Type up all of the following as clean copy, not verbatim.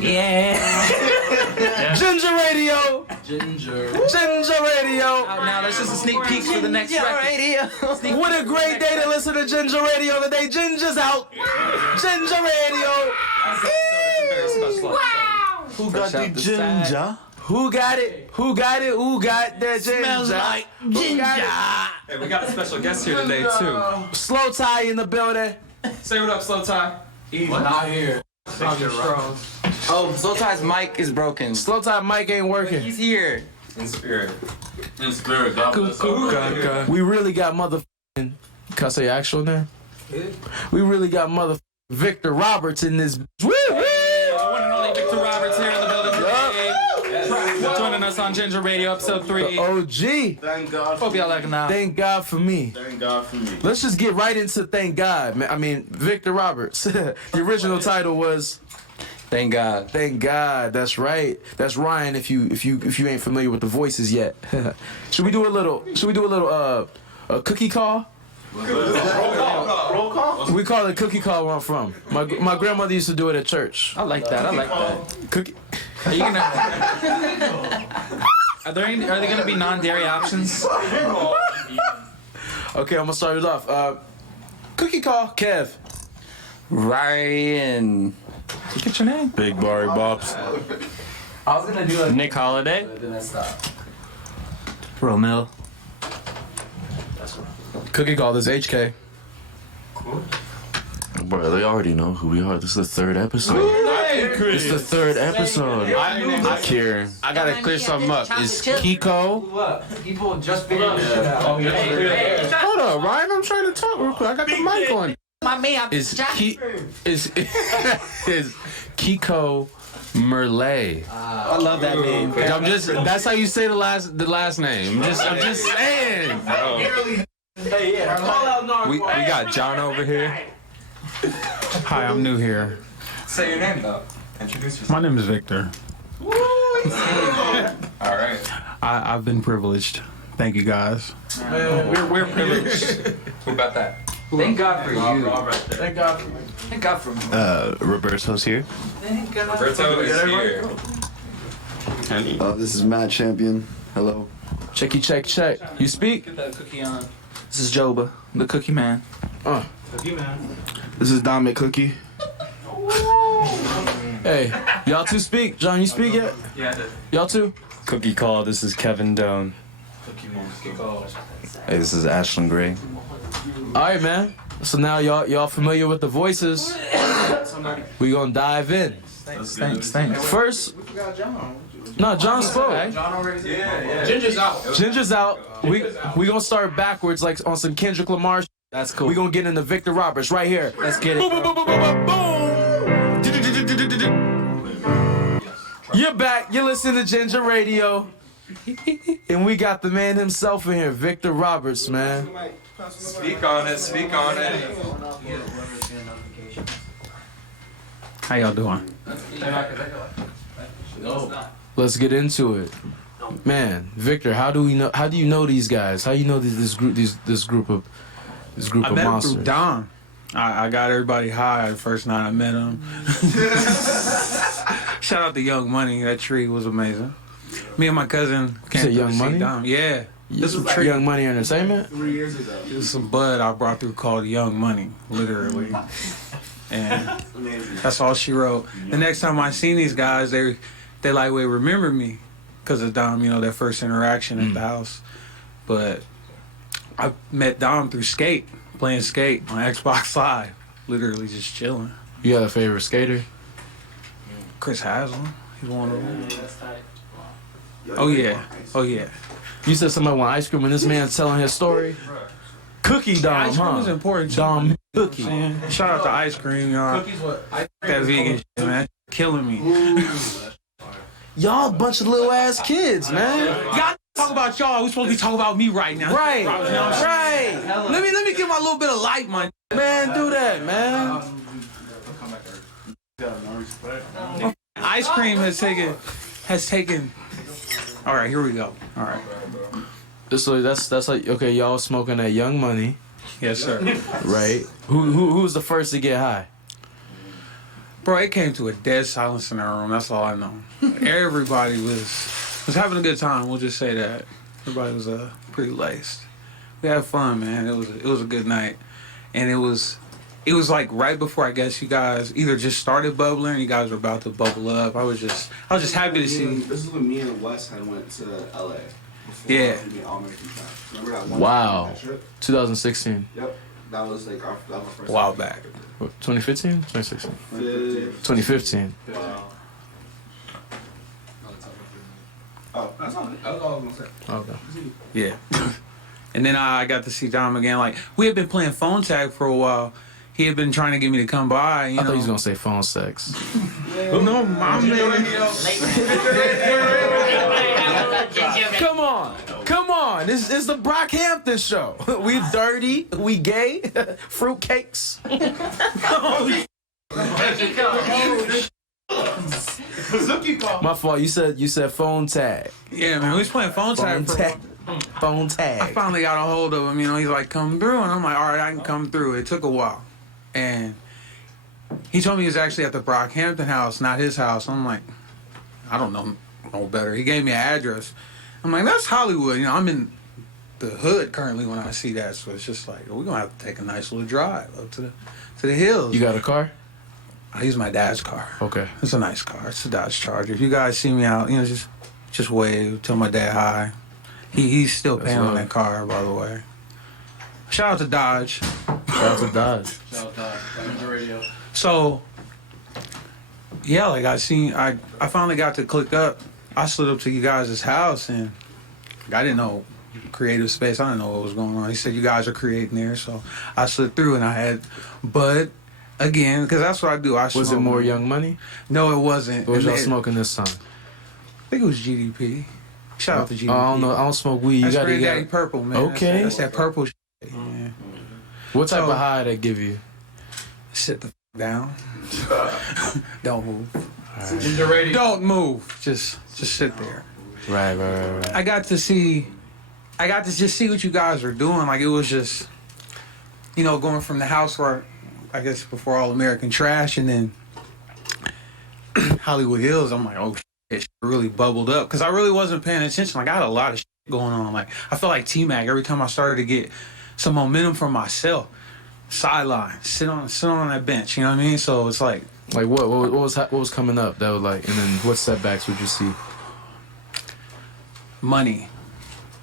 Yeah. Ginger Radio. Ginger. Ginger Radio. Now let's just a sneak peek for the next record. What a great day to listen to Ginger Radio today. Ginger's out. Ginger Radio. Wow. Who got the ginger? Who got it? Who got it? Who got the ginger? Smells like ginger. Hey, we got a special guest here today too. Slow Tie in the building. Say what up, Slow Tie. He's not here. Oh, Slow Tie's mic is broken. Slow Tie mic ain't working. He's here. In spirit. In spirit, God bless us. We really got motherfucking. Can I say your actual name? We really got motherfucking Victor Roberts in this. Woo! The one and only Victor Roberts here in the building today. Joining us on Ginger Radio, episode 3. OG. Thank God. Hope y'all liking that. Thank God for me. Thank God for me. Let's just get right into thank God, man. I mean, Victor Roberts. The original title was Thank God. Thank God. That's right. That's Ryan. If you ain't familiar with the voices yet, should we do a little a cookie call? Roll call? We call it cookie call where I'm from. My grandmother used to do it at church. I like that. Cookie. Are you gonna? Are they gonna be non-dairy options? Okay, I'm gonna start it off. Cookie call, Kev. Ryan. Get your name. Big Barry Bops. I was gonna do it. Nick Holiday. But then I stopped. Romil. Cookie call is HK. Bro, they already know who we are. This is the third episode. It's the third episode. Kieran. I gotta clear something up. Is Kiko? People just figured this shit out. Hold up, Ryan. I'm trying to talk real quick. I got the mic on. My man, Is Kiko Merle? I love that name. I'm just. That's how you say the last name. I'm just saying. We got John over here. Hi, I'm new here. Say your name though. Introduce yourself. My name is Victor. All right. I've been privileged. Thank you guys. We're privileged. Who about that? Thank God for you. Thank God for me. Thank God for me. Roberto's here. Thank God. Roberto is here. This is Matt Champion. Hello. Checky check check. You speak? Get that cookie on. This is Joba, the cookie man. This is Dominic Cookie. Hey, y'all two speak. John, you speak yet? Yeah, I did. Y'all two? Cookie call. This is Kevin Doan. Hey, this is Ashlyn Gray. All right, man. So now y'all familiar with the voices. We gonna dive in. Thanks. First, no, John spoke. Ginger's out. Ginger's out. We gonna start backwards, like on some Kendrick Lamar. That's cool. We gonna get into Victor Roberts right here. Let's get it. You're back. You're listening to Ginger Radio, and we got the man himself in here, Victor Roberts, man. Speak on it. Speak on it. How y'all doing? Let's get into it, man. Victor, how do you know these guys? How you know this group of I met him monsters? through Dom. I got everybody high the first night I met him. Shout out to Young Money. That tree was amazing. Me and my cousin came said through Young to see Money? Dom. Yeah. This was tree. Young Money Entertainment. This is some bud I brought through called Young Money, literally. And that's all she wrote. The next time I seen these guys, they like, wait, remember me because of Dom, that first interaction at the house. But I met Dom through skate, playing skate on Xbox Live, literally just chilling. You got a favorite skater? Chris Haslam, he's one of them. Oh yeah. You said somebody want ice cream, and this man's telling his story. Cookie Dom, Ice cream huh? is important. Dom Cookie. Shout out to ice cream, y'all. Cookies what? That vegan shit, man, killing me. Y'all a bunch of little ass kids, man. Y'all talk about y'all. We supposed to be talking about me right now. Right. Right. Let me get my little bit of light, man. Man, do that, man. Ice cream has taken. All right, here we go. All right. So that's like, okay, y'all smoking that Young Money, Yes, sir. right? Who was the first to get high? Bro, it came to a dead silence in our room. That's all I know. Everybody was having a good time. We'll just say that. Everybody was pretty laced. We had fun, man. It was a good night, and it was like right before I guess you guys either just started bubbling, or you guys were about to bubble up. I was just happy to see. This is when me and Wes had went to LA. Yeah. Remember that one Wow. trip? 2016. Yep. That was like that was my first A while back. 2015? 2016? 2015. 2015. Wow. Oh, that's all. That's all I was gonna say. Okay. Yeah. And then I got to see Dom again. Like, we had been playing phone tag for a while. He had been trying to get me to come by. You I know. thought he was gonna say phone sex. No, my man. Come on. This is the Brockhampton show. We dirty, we gay, fruitcakes. My fault. You said phone tag. Yeah, man. We was playing phone tag for a while. Phone I tag. finally got a hold of him. You know, he's like, come through. And I'm like, all right, I can come through. It took a while. And he told me he was actually at the Brockhampton house, not his house. I'm like, I don't know no better. He gave me an address. I'm like, that's Hollywood. You know, I'm in the hood currently when I see that. So it's just like, we're going to have to take a nice little drive up to the hills. You got a car? I use my dad's car. Okay. It's a nice car. It's a Dodge Charger. If you guys see me out, you know, just wave, tell my dad hi. He's still paying on that car, by the way. Shout out to Dodge. Shout out to Dodge. So, yeah, like I finally got to click up. I slid up to you guys' house, and I didn't know creative space. I didn't know what was going on. He said you guys are creating there, so I slid through, and I had Bud again, because that's what I do. Was it more Young Money? No, it wasn't. What was y'all smoking this time? I think it was GDP. Shout out to GDP. I don't know. I don't smoke weed. That's You gotta Granddaddy get. Purple, man. Okay. That's that purple shit. Yeah. What type So- of high they give you? Sit the down. Don't move. Ginger Radio. Don't move. Just sit there. Right. I got to just see what you guys were doing. Like, it was just, you know, going from the house where, I guess, before All American Trash, and then Hollywood Hills. I'm like, oh, shit, it really bubbled up. Because I really wasn't paying attention. Like, I had a lot of shit going on. Like, I felt like T-Mac every time I started to get some momentum from myself. Sideline, sit on that bench. You know what I mean? So it's like what was coming up that was like, and then what setbacks would you see? money.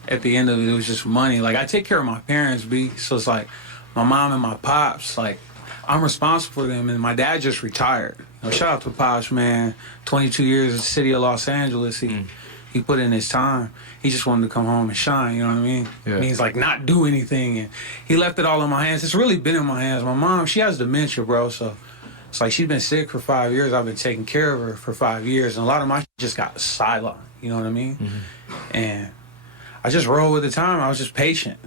At the end of it, it was just money. Like, I take care of my parents, B. So it's like my mom and my pops. Like, I'm responsible for them, and my dad just retired. You know, shout out to Pops, man. 22 years in the city of Los Angeles. He put in his time. He just wanted to come home and shine, you know what I mean? Yeah. Means like not do anything. And he left it all in my hands. It's really been in my hands. My mom, she has dementia, bro. So it's like she's been sick for 5 years. I've been taking care of her for 5 years. And a lot of my shit just got sidelined, you know what I mean? Mm-hmm. And I just rolled with the time. I was just patient.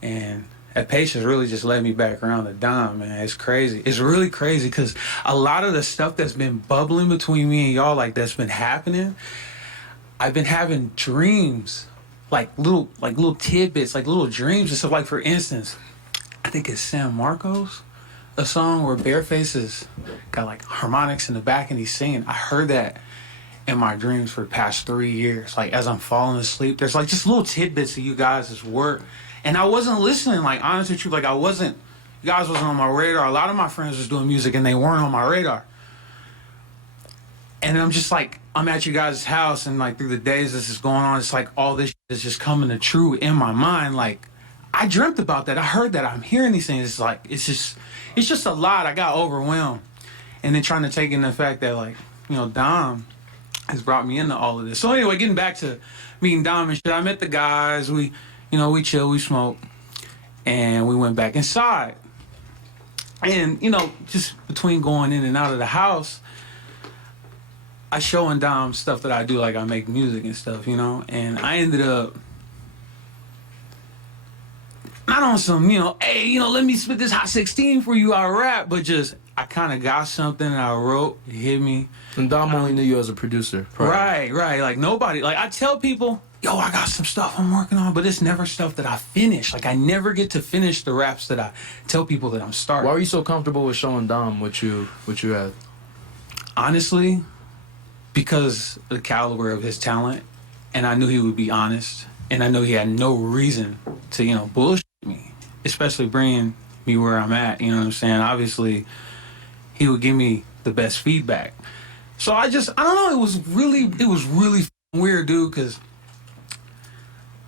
And that patience really just led me back around to Dom, man. It's crazy. It's really crazy because a lot of the stuff that's been bubbling between me and y'all, like, that's been happening, I've been having dreams, like little tidbits, like little dreams and stuff. Like, for instance, I think it's San Marcos, a song where Bareface has got like harmonics in the back and he's singing. I heard that in my dreams for the past 3 years. Like, as I'm falling asleep, there's like just little tidbits of you guys' work. And I wasn't listening, like, honest with you, like, you guys wasn't on my radar. A lot of my friends was doing music and they weren't on my radar. And I'm just like, I'm at you guys' house, and like through the days this is going on, it's like all this shit is just coming to true in my mind. Like, I dreamt about that. I heard that. I'm hearing these things. It's like, it's just a lot. I got overwhelmed. And then trying to take in the fact that, like, you know, Dom has brought me into all of this. So anyway, getting back to meeting Dom and shit, I met the guys. We chill, we smoke, and we went back inside. And, you know, just between going in and out of the house, I showing Dom stuff that I do, like I make music and stuff, you know, and I ended up not on some, you know, hey, you know, let me spit this hot 16 for you, I rap, but just, I kind of got something that I wrote, it hit me. And Dom only knew you as a producer. Right, like nobody, like I tell people, yo, I got some stuff I'm working on, but it's never stuff that I finish. Like, I never get to finish the raps that I tell people that I'm starting. Why were you so comfortable with showing Dom what you had? honestly, because of the caliber of his talent, and I knew he would be honest, and I knew he had no reason to, bullshit me, especially bringing me where I'm at, you know what I'm saying? Obviously, he would give me the best feedback. So I don't know, it was really weird, dude, because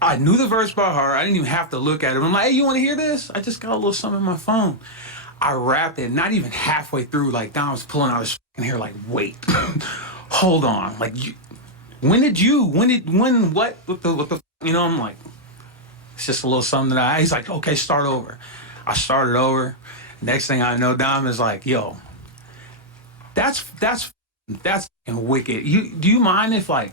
I knew the verse by heart. I didn't even have to look at it. I'm like, hey, you want to hear this? I just got a little something in my phone. I rapped it, not even halfway through, like, Dom was pulling out his fucking hair, like, wait, hold on. Like, what, the, I'm like, it's just a little something he's like, okay, start over. I started over. Next thing I know, Dom is like, yo, that's fucking wicked. Do you mind if, like,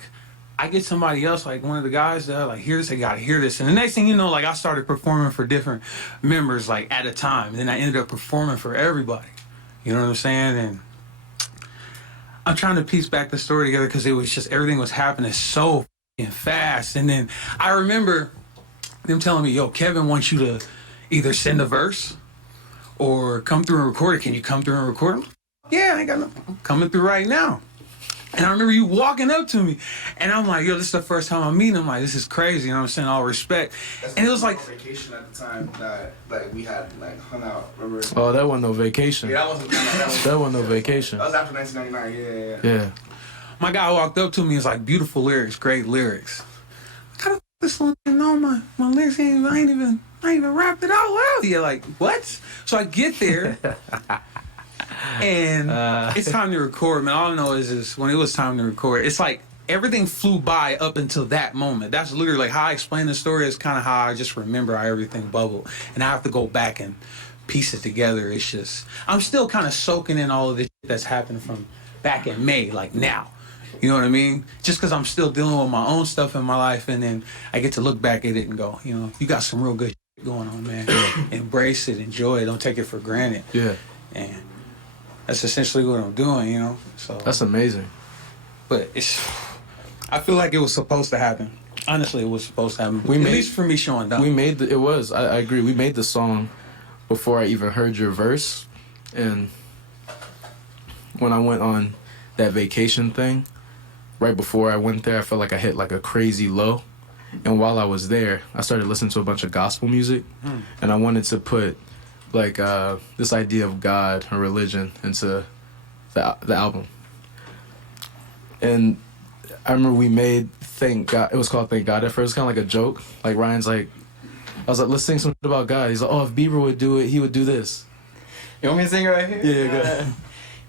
I get somebody else, like one of the guys that like, hear this, they gotta hear this. And the next thing you know, like I started performing for different members like at a time. And then I ended up performing for everybody. You know what I'm saying? And I'm trying to piece back the story together because it was just, everything was happening so fast. And then I remember them telling me, yo, Kevin wants you to either send a verse or come through and record it. Can you come through and record it? Yeah, I ain't got no, I'm coming through right now. And I remember you walking up to me, and I'm like, yo, this is the first time I'm meeting him. Like, this is crazy, you know what I'm saying? All respect. And it was like... vacation at the time that, like, we had, like, hung out, remember? Oh, that wasn't no vacation. Yeah, that wasn't no vacation. That was after 1999, Yeah. My guy walked up to me, he's like, beautiful lyrics, great lyrics. How the f*** this one didn't know my lyrics? I ain't even rapped it out loud. Yeah, like, what? So I get there... And it's time to record, man. All I know is when it was time to record, it's like everything flew by up until that moment. That's literally like how I explain the story is kind of how I just remember how everything bubbled. And I have to go back and piece it together. It's just, I'm still kind of soaking in all of this shit that's happened from back in May, like now. You know what I mean? Just because I'm still dealing with my own stuff in my life, and then I get to look back at it and go, you got some real good shit going on, man. Embrace it, enjoy it, don't take it for granted. Yeah. And that's essentially what I'm doing, So that's amazing. But I feel like it was supposed to happen. Honestly, it was supposed to happen. At least for me showing up. I agree. We made the song before I even heard your verse. And when I went on that vacation thing, right before I went there, I felt like I hit like a crazy low. And while I was there, I started listening to a bunch of gospel music. And I wanted to put like this idea of God and religion into the album. And I remember we made Thank God. It was called Thank God at first. It was kind of like a joke. Like Ryan's like, I was like, let's sing some shit about God. He's like, oh, if Bieber would do it, he would do this. You want me to sing it right here? Yeah, go ahead.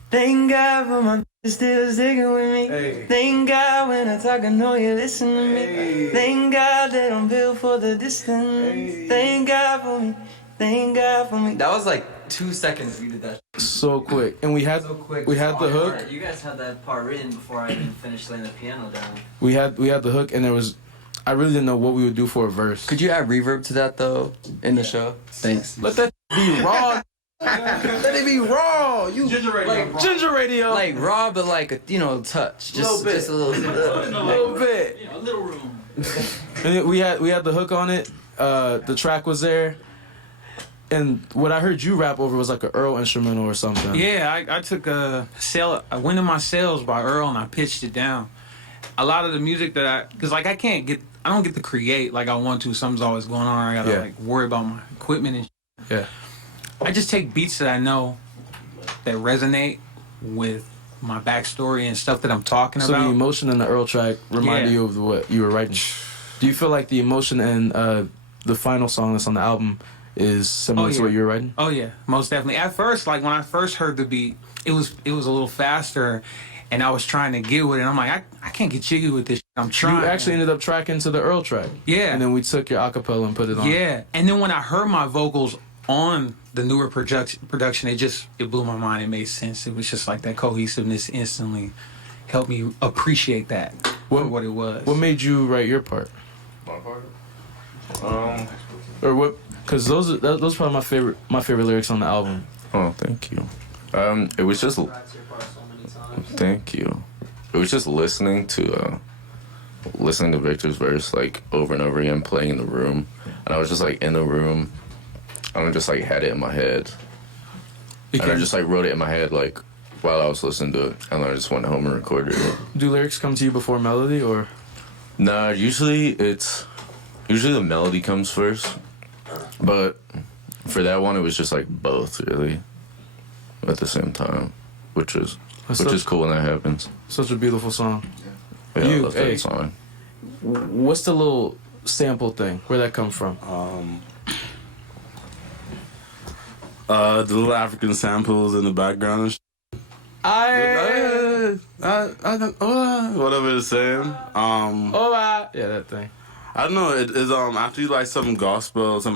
Thank God for my still sticking with me. Hey. Thank God when I talk, I know you listen to me. Hey. Thank God that I'm built for the distance. Hey. Thank God for me. Thank God for me. That was like 2 seconds we did that. So quick. And we had the hook. You guys had that part written before I even finished laying the piano down. We had the hook, and I really didn't know what we would do for a verse. Could you add reverb to that though in the show? Thanks. Let that be raw. Let it be raw. You Ginger radio. Like Ginger radio. Like raw, but like a touch. Just a little bit. A little room. And we had the hook on it. The track was there. And what I heard you rap over was like an Earl instrumental or something. Yeah, I took I went in my sales by Earl and I pitched it down. A lot of the music that because like I don't get to create like I want to. Something's always going on. I gotta like worry about my equipment and shit. Yeah. I just take beats that I know that resonate with my backstory and stuff that I'm talking about. So the emotion in the Earl track reminded you of what you were writing. Do you feel like the emotion in the final song that's on the album is similar to what you were writing? Oh yeah, most definitely. At first, like when I first heard the beat, it was a little faster, and I was trying to get with it. I'm like, I can't get jiggy with this. I'm trying. You actually ended up tracking to the Earl track. Yeah. And then we took your acapella and put it on. Yeah. And then when I heard my vocals on the newer production, it blew my mind. It made sense. It was just like that cohesiveness instantly helped me appreciate that for what it was. What made you write your part? My part? Or what? Because those are probably my favorite lyrics on the album. Oh, thank you. It was just. Thank you. It was just listening to Victor's verse like over and over again, playing in the room, and I was just like in the room. I just like had it in my head, and I just like wrote it in my head like while I was listening to it, and then I just went home and recorded it. Do lyrics come to you before melody, or? Nah, usually the melody comes first, but for that one it was just like both really at the same time, which is cool when that happens. Such a beautiful song. Yeah, I love that song. What's the little sample thing? Where'd that come from? The little African samples in the background and whatever it's saying. Yeah, that thing. I don't know. It is actually like some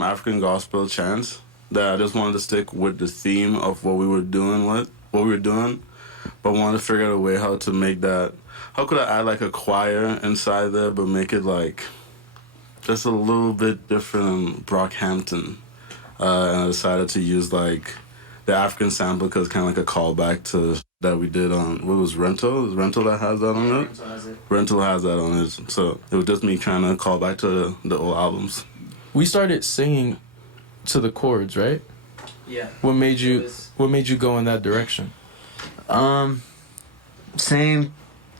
African gospel chants that I just wanted to stick with the theme of what we were doing, but wanted to figure out a way how to make that. How could I add like a choir inside there, but make it like just a little bit different in Brockhampton? And I decided to use like the African sample because it's kind of like a callback to that we did on, what was Rental? Is Rental that has that on it? Rental has that on it. So it was just me trying to call back to the old albums. We started singing to the chords, right? Yeah. What made you go in that direction? Same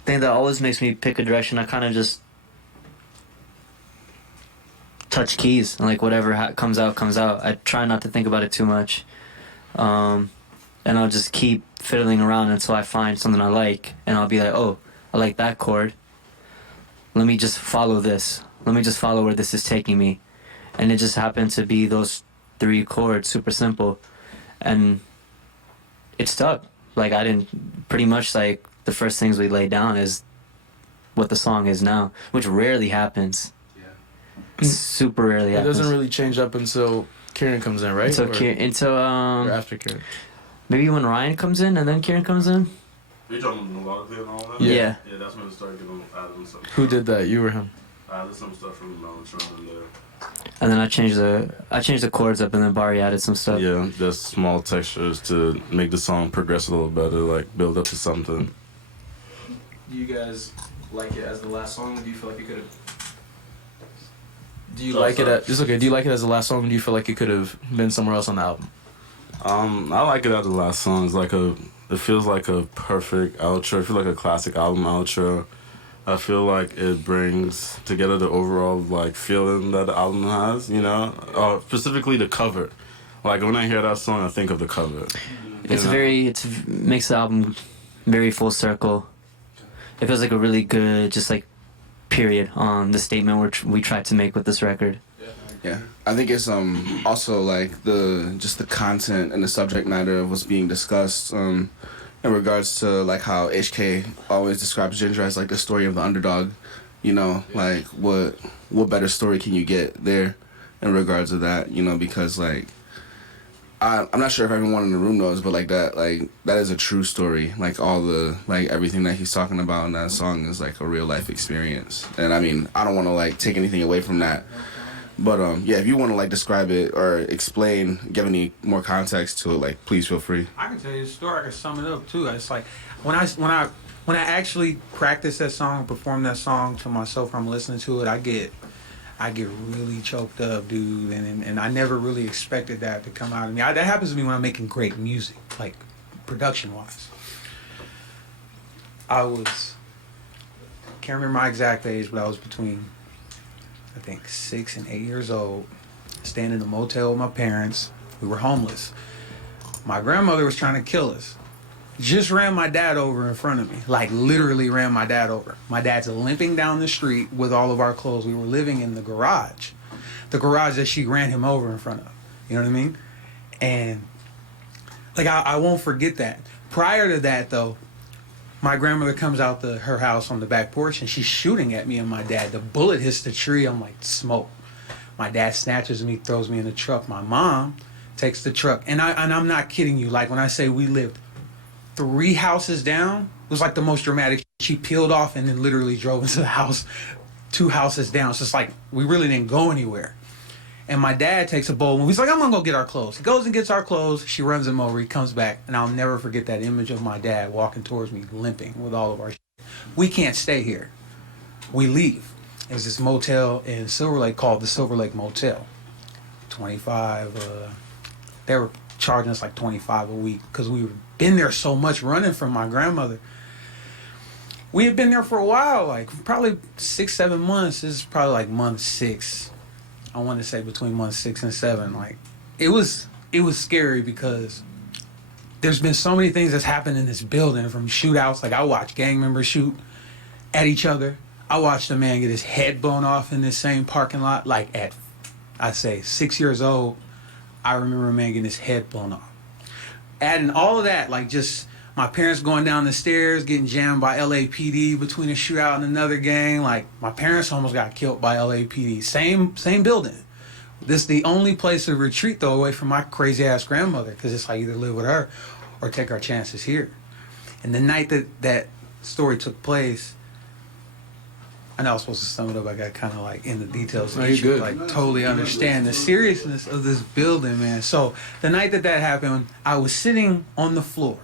thing that always makes me pick a direction. I kind of just touch keys and like whatever comes out comes out. I try not to think about it too much, and I'll just keep fiddling around until I find something I like, and I'll be like, oh, I like that chord, let me just follow this, let me just follow where this is taking me. And it just happened to be those 3 chords, super simple, and it stuck. Like I didn't, pretty much like the first things we laid down is what the song is now, which rarely happens. Super rarely happens. It doesn't really change up until Kieran comes in, right? Or after Kieran. Maybe when Ryan comes in and then Kieran comes in. Are you talking melodically and all that? Yeah. Yeah, that's when it started getting added some. Who did that? You or him? I added some stuff from Mellotron in there. And then I changed the chords up, and then Barry added some stuff. Yeah, just small textures to make the song progress a little better, like build up to something. Do you guys like it as the last song? Or do you feel like it could have? Do you like it? It's okay. Do you like it as the last song? Or do you feel like it could have been somewhere else on the album? I like it as the last song. It feels like a perfect outro. I feel like a classic album outro. I feel like it brings together the overall like feeling that the album has, you know, specifically the cover. Like when I hear that song, I think of the cover. It makes the album very full circle. It feels like a really good, just like, period on the statement we tried to make with this record. Yeah, I think it's also like the content and the subject matter of what's being discussed. In regards to like how HK always describes Ginger as like the story of the underdog, you know, like what better story can you get there in regards to that, you know, because like I'm not sure if everyone in the room knows, but like that is a true story. Like all the like everything that he's talking about in that song is like a real life experience. And I mean, I don't want to like take anything away from that. But yeah, if you want to like describe it or explain, give any more context to it, like please feel free. I can tell you the story. I can sum it up too. It's like when I actually practice that song, perform that song to myself, I'm listening to it. I get really choked up, dude, and I never really expected that to come out of me. That happens to me when I'm making great music, like production wise. Can't remember my exact age, but I was between, I think, 6 and 8 years old, staying in a motel with my parents. We were homeless. My grandmother was trying to kill us. Just ran my dad over in front of me. Like, literally ran my dad over. My dad's limping down the street with all of our clothes. We were living in the garage. The garage that she ran him over in front of. You know what I mean? And, like, I won't forget that. Prior to that, though, my grandmother comes out her house on the back porch, and she's shooting at me and my dad. The bullet hits the tree. I'm like, smoke. My dad snatches me, throws me in the truck. My mom takes the truck. And I'm not kidding you. Like, when I say we lived 3 houses down, it was like the most dramatic. She peeled off and then literally drove into the house 2 houses down. So it's like we really didn't go anywhere. And my dad takes a bold move. He's like, I'm gonna go get our clothes. He goes and gets our clothes. She runs him over. He comes back. And I'll never forget that image of my dad walking towards me, limping with all of our shit. We can't stay here. We leave. There's this motel in Silver Lake called the Silver Lake Motel. 25, they were charging us like $25 a week because we were been there so much running from my grandmother. We had been there for a while, like probably 6-7 months. This is probably like month 6. I want to say between month 6 and 7. Like it was scary because there's been so many things that's happened in this building, from shootouts. Like I watched gang members shoot at each other. I watched a man get his head blown off in this same parking lot. Like at, I'd say 6 years old, I remember a man getting his head blown off. Adding all of that, like just my parents going down the stairs, getting jammed by LAPD between a shootout and another gang. Like my parents almost got killed by LAPD. Same building. This is the only place to retreat though, away from my crazy ass grandmother, because it's like either live with her or take our chances here. And the night that story took place, I know I was supposed to sum it up. I got kind of like in the details to get you like totally understand the seriousness of this building, man. So the night that happened, I was sitting on the floor.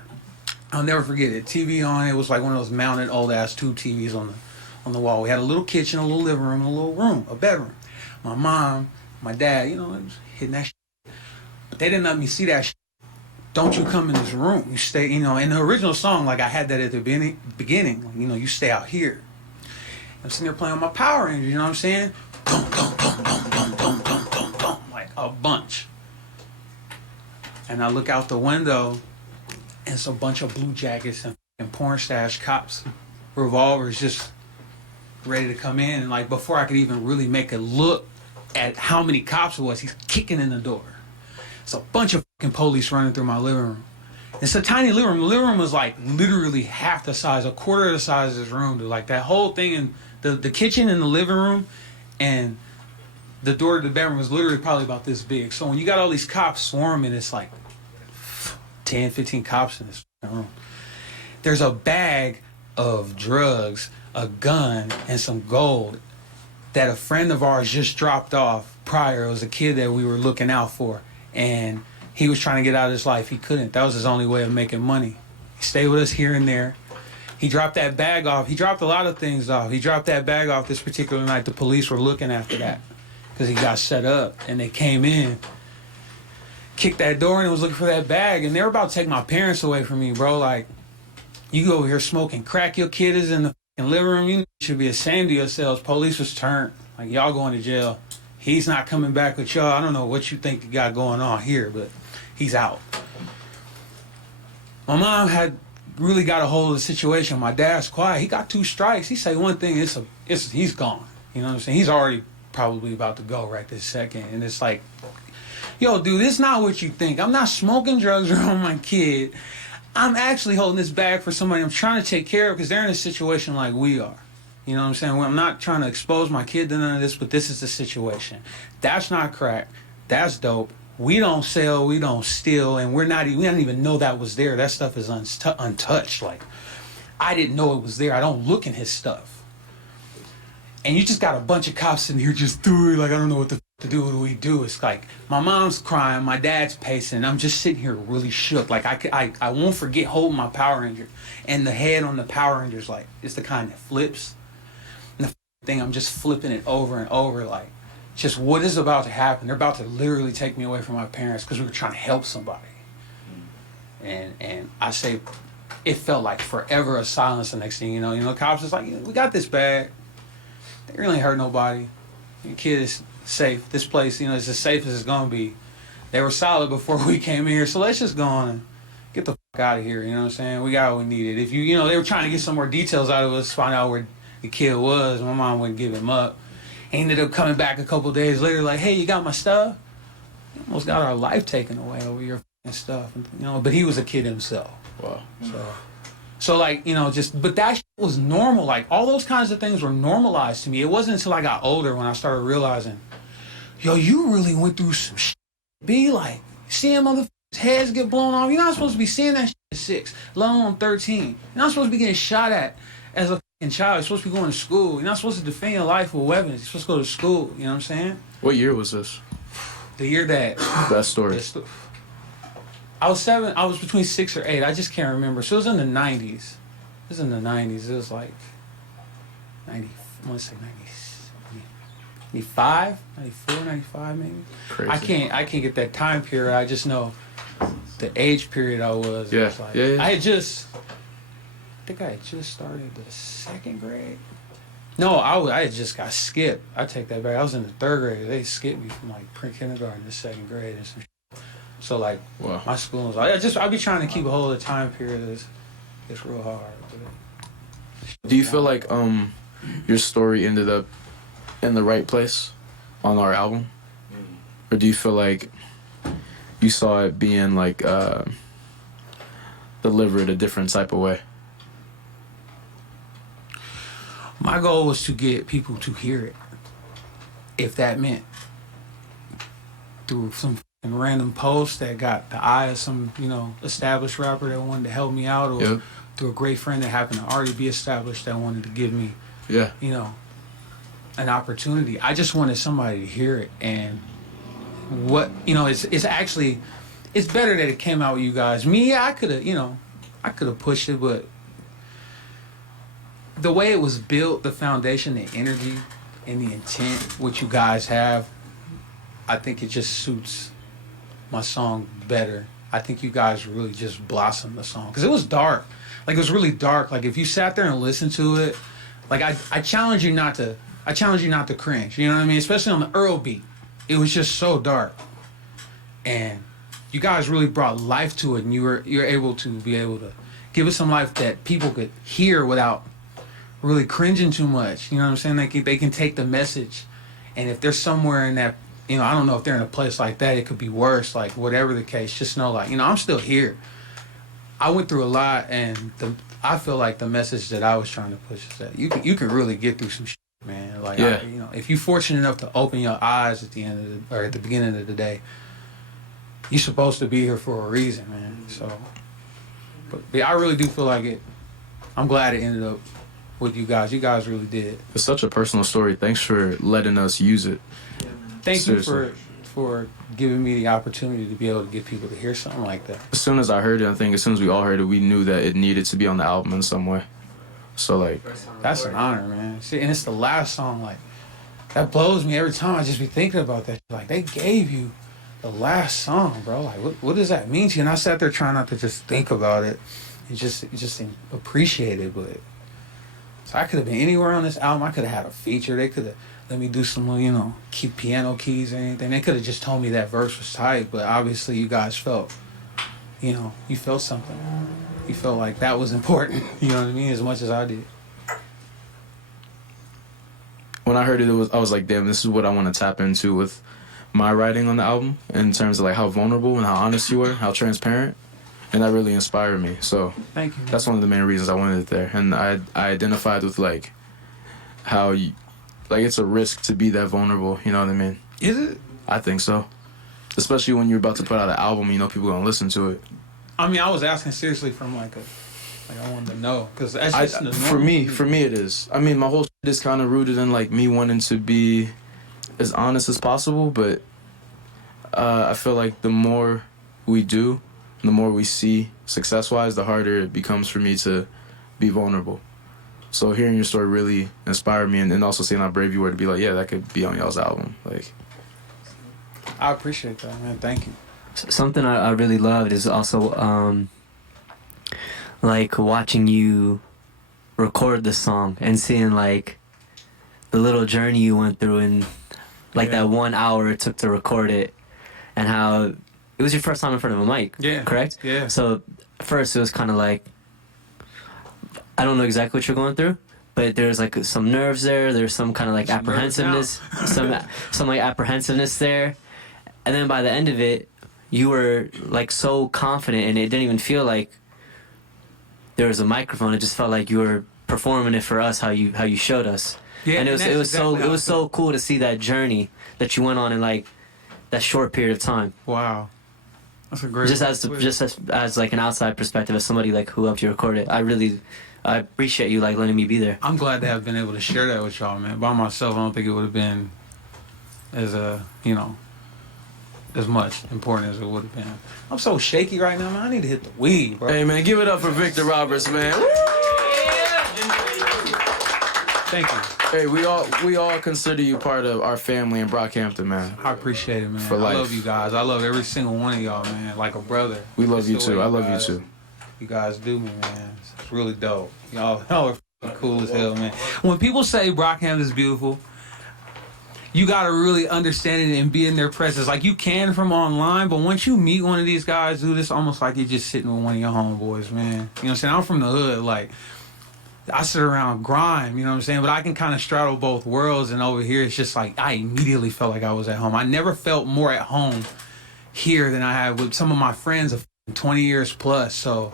I'll never forget it. TV on. It was like one of those mounted old ass tube TVs on the wall. We had a little kitchen, a little living room, a little room, a bedroom. My mom, my dad, you know, it was hitting that shit. But they didn't let me see that shit. Don't you come in this room. You stay, you know, in the original song, like I had that at the beginning, like, you know, you stay out here. I'm sitting there playing with my Power Rangers, you know what I'm saying? Dum, dum, dum, dum, dum, dum, dum, dum, dum, like a bunch. And I look out the window, and it's a bunch of blue jackets and porn stash cops, revolvers just ready to come in. And like before I could even really make a look at how many cops it was, he's kicking in the door. It's a bunch of fucking police running through my living room. It's a tiny living room. The living room was like literally half the size, a quarter of the size of this room, dude. Like that whole thing, and the kitchen and the living room and the door to the bedroom was literally probably about this big. So when you got all these cops swarming, it's like 10, 15 cops in this room. There's a bag of drugs, a gun, and some gold that a friend of ours just dropped off prior. It was a kid that we were looking out for, and he was trying to get out of his life. He couldn't. That was his only way of making money. He stayed with us here and there. He dropped that bag off. He dropped a lot of things off. He dropped that bag off this particular night. The police were looking after that because he got set up, and they came in, kicked that door, and was looking for that bag, and they were about to take my parents away from me, bro. Like, you go over here smoking crack, your kid is in the fucking living room, you should be ashamed of yourselves. Police was turned. Like, y'all going to jail. He's not coming back with y'all. I don't know what you think you got going on here, but he's out. My mom had really got a hold of the situation. My dad's quiet. He got 2 strikes. He say one thing, he's gone. You know what I'm saying? He's already probably about to go right this second. And it's like, yo, dude, it's not what you think. I'm not smoking drugs around my kid. I'm actually holding this bag for somebody I'm trying to take care of because they're in a situation like we are. You know what I'm saying? I'm not trying to expose my kid to none of this, but this is the situation. That's not crack. That's dope. We don't sell, we don't steal, and we don't even know that was there. That stuff is untouched. Like, I didn't know it was there. I don't look in his stuff. And you just got a bunch of cops in here just doing, like, I don't know what to do. What do we do? It's like, my mom's crying, my dad's pacing. I'm just sitting here really shook. Like, I won't forget holding my Power Ranger. And the head on the Power Ranger's like, it's the kind that flips. And the thing, I'm just flipping it over and over, like, just what is about to happen. They're about to literally take me away from my parents because we were trying to help somebody. And I say, it felt like forever of silence. The next thing you know, the cops is like, we got this bag. They really ain't hurt nobody. Your kid is safe. This place, it's as safe as it's gonna be. They were solid before we came here, so let's just go on and get the fuck out of here. You know what I'm saying? We got what we needed. If they were trying to get some more details out of us, find out where the kid was. My mom wouldn't give him up. He ended up coming back a couple days later, like, hey, you got my stuff? You almost got our life taken away over your stuff. But he was a kid himself. Wow. So like, but that shit was normal. Like, all those kinds of things were normalized to me. It wasn't until I got older when I started realizing, yo, you really went through some shit. Be like, seeing motherfuckers' heads get blown off. You're not supposed to be seeing that shit at 6, let alone 13. You're not supposed to be getting shot at as a child. You're supposed to be going to school. You're not supposed to defend your life with weapons. You're supposed to go to school. You know what I'm saying? What year was this? The year that... That story. I was 7. I was between 6 or 8. I just can't remember. So it was in the 90s. It was like 90. I want to say 95, 94, 95 maybe. Crazy. I can't get that time period. I just know the age period I was. It Yeah. was like, Yeah, yeah. I think I had just started the 2nd grade. No, I had just got skipped. I take that back. I was in the 3rd grade. They skipped me from like pre-kindergarten to 2nd grade and some shit. So like Wow. my school was I be trying to keep a hold of the time period. It's real hard. But Do you feel like your story ended up in the right place on our album? Or do you feel like you saw it being like delivered a different type of way? my goal was to get people to hear it. If that meant through some random post that got the eye of some, established rapper that wanted to help me out, or Yep. through a great friend that happened to already be established that wanted to give me, Yeah. an opportunity. I just wanted somebody to hear it, and it's actually, it's better that it came out with you guys. Me, I could have pushed it, but the way it was built, the foundation, the energy, and the intent, what you guys have, I think it just suits my song better. I think you guys really just blossomed the song, because it was dark. Like, it was really dark. Like, if you sat there and listened to it, like, I challenge you not to cringe. You know what I mean? Especially on the Earl beat, it was just so dark, and you guys really brought life to it, and you're able to give it some life that people could hear without really cringing too much. You know what I'm saying? They can take the message, and if they're somewhere in that, I don't know if they're in a place like that, it could be worse. Like, whatever the case, just know, like, I'm still here. I went through a lot, and I feel like the message that I was trying to push is that you can really get through some shit, man. Like, Yeah. if you're fortunate enough to open your eyes at the beginning of the day, you're supposed to be here for a reason, man. So, but yeah, I really do feel like it. I'm glad it ended up with you guys. You guys really did. It's such a personal story. Thanks for letting us use it. Thank Seriously. you for giving me the opportunity to be able to get people to hear something like that. As soon as I heard it, I think as soon as we all heard it, we knew that it needed to be on the album in some way. So, like, That's an honor, man. See, and it's the last song. Like, that blows me every time. I just be thinking about that. Like, they gave you the last song, bro. Like, what does that mean to you? And I sat there trying not to just think about it. It just appreciate it. But so I could have been anywhere on this album. I could have had a feature. They could have let me do some, key piano keys or anything. They could have just told me that verse was tight. But obviously, you guys felt, you felt something. You felt like that was important. You know what I mean? As much as I did. when I heard it, I was like, damn, this is what I want to tap into with my writing on the album in terms of like how vulnerable and how honest you were, how transparent, and that really inspired me. So Thank you. that's one of the main reasons I wanted it there, and I identified with like how you, like it's a risk to be that vulnerable. You know what I mean? Is it? I think so, especially when you're about to put out an album. You know, people gonna listen to it. I mean, I was asking seriously from like I wanted to know because that's just the for me it is. I mean, my whole shit is kind of rooted in like me wanting to be as honest as possible, but I feel like the more we do, the more we see success-wise, the harder it becomes for me to be vulnerable. So hearing your story really inspired me, and also seeing how brave you were to be like, yeah, that could be on y'all's album. Like, I appreciate that, man. Thank you. Something I really loved is also like watching you record the song and seeing like the little journey you went through and like that 1 hour it took to record it, and how it was your first time in front of a mic. Yeah. Correct? Yeah. So at first it was kind of like, I don't know exactly what you're going through, but there's like some nerves there. There's some kind of like Some apprehensiveness, some like apprehensiveness there. And then by the end of it, you were like so confident, and it didn't even feel like there was a microphone. It just felt like you were performing it for us, how you showed us. Yeah, and it was exactly so cool to see that journey that you went on in like that short period of time. Wow. That's a great. Just as like an outside perspective, as somebody like who helped you record it, I appreciate you like letting me be there. I'm glad to have been able to share that with y'all, man. By myself, I don't think it would have been as as much important as it would have been. I'm so shaky right now, man. I need to hit the weed, bro. hey man, give it up for Victor Roberts, man. Thank Thank you. Hey, we all consider you part of our family in Brockhampton, man. I appreciate it, man. For I life. love you guys. I love every single one of y'all, man. Like a brother. We love Just you the way too. I love you guys- too. You guys do me, man. It's really dope. Y'all are f***ing cool as hell, man. When people say Brockhampton is beautiful, you gotta really understand it and be in their presence. Like you can from online, but once you meet one of these guys, dude, it's almost like you're just sitting with one of your homeboys, man. You know what I'm saying? I'm from the hood, like I sit around grime, you know what I'm saying? But I can kind of straddle both worlds, and over here it's just like I immediately felt like I was at home. I never felt more at home here than I had with some of my friends of 20 years plus. So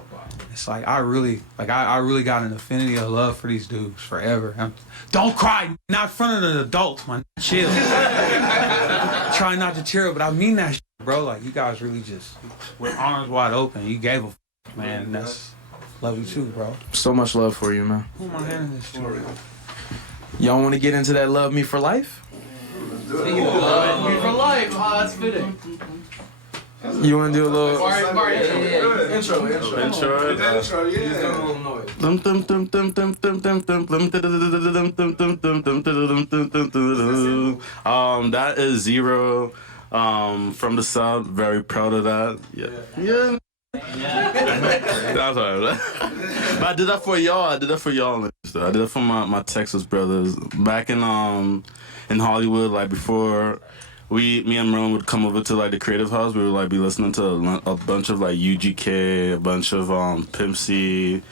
it's like I really got an affinity of love for these dudes forever. Don't cry, not in front of the adults, man. Chill. Try not to tear up, but I mean that shit, bro. Like you guys really just with arms wide open. You gave a man. And that's love you too, bro. So much love for you, man. Who am I handing this to? Y'all want to get into that love me for life? Love me for life. Oh, that's fitting. You want to do a little? Intro. That is Zero from the South. Very proud of that. Yeah. That's all right. But I did that for y'all. I did that for my Texas brothers back in Hollywood. Like before, me and Merlin would come over to like the Creative House. We would like be listening to a bunch of like UGK, a bunch of Pimp C,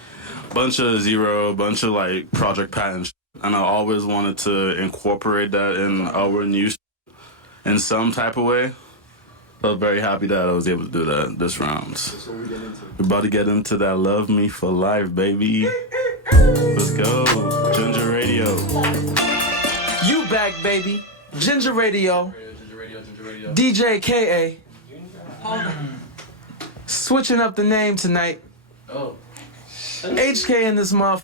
a bunch of Zero, a bunch of like Project Pat and shit. And I always wanted to incorporate that in our new in some type of way. I was very happy that I was able to do that this round. We're about to get into that Love Me for Life, baby. Let's go. Ginger Radio. You back, baby. Ginger Radio. DJ KA. Switching up the name tonight. Oh. HK in this motherfucker.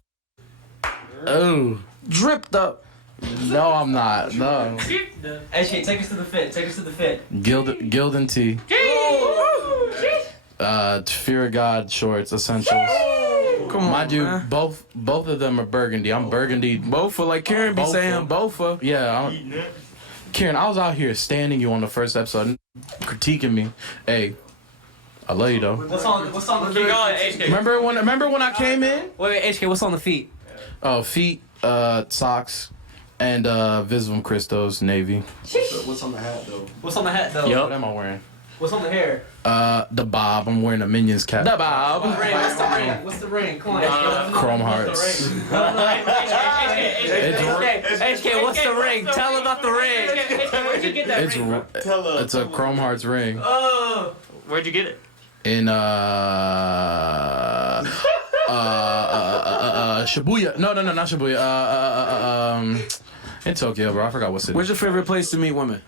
Oh. Dripped up. No, I'm not. No. HK, take us to the fit. Take us to the fit. Gildan T. Fear of God shorts, essentials. Come on, My dude, man. both of them are burgundy. I'm burgundy. Bofa, like Karen be saying, Bofa. Yeah. Karen, I was out here standing you on the first episode, critiquing me. Hey, I love you though. What's on the feet? HK. Remember when I came in? Wait, HK, what's on the feet? Oh, feet, socks, and Visum Christos Navy. What's on the hat though? What's on the hat though? What am I wearing? What's on the hair? The bob. I'm wearing a Minions cap. The Bob. What's the ring? Come on. Chrome hearts. HK, what's the ring? Tell about the ring. Where'd you get that ring? It's a Chrome Hearts ring. Where'd you get it? In Shibuya. No, not Shibuya. In Tokyo, bro. I forgot what city. Where's your favorite place to meet women?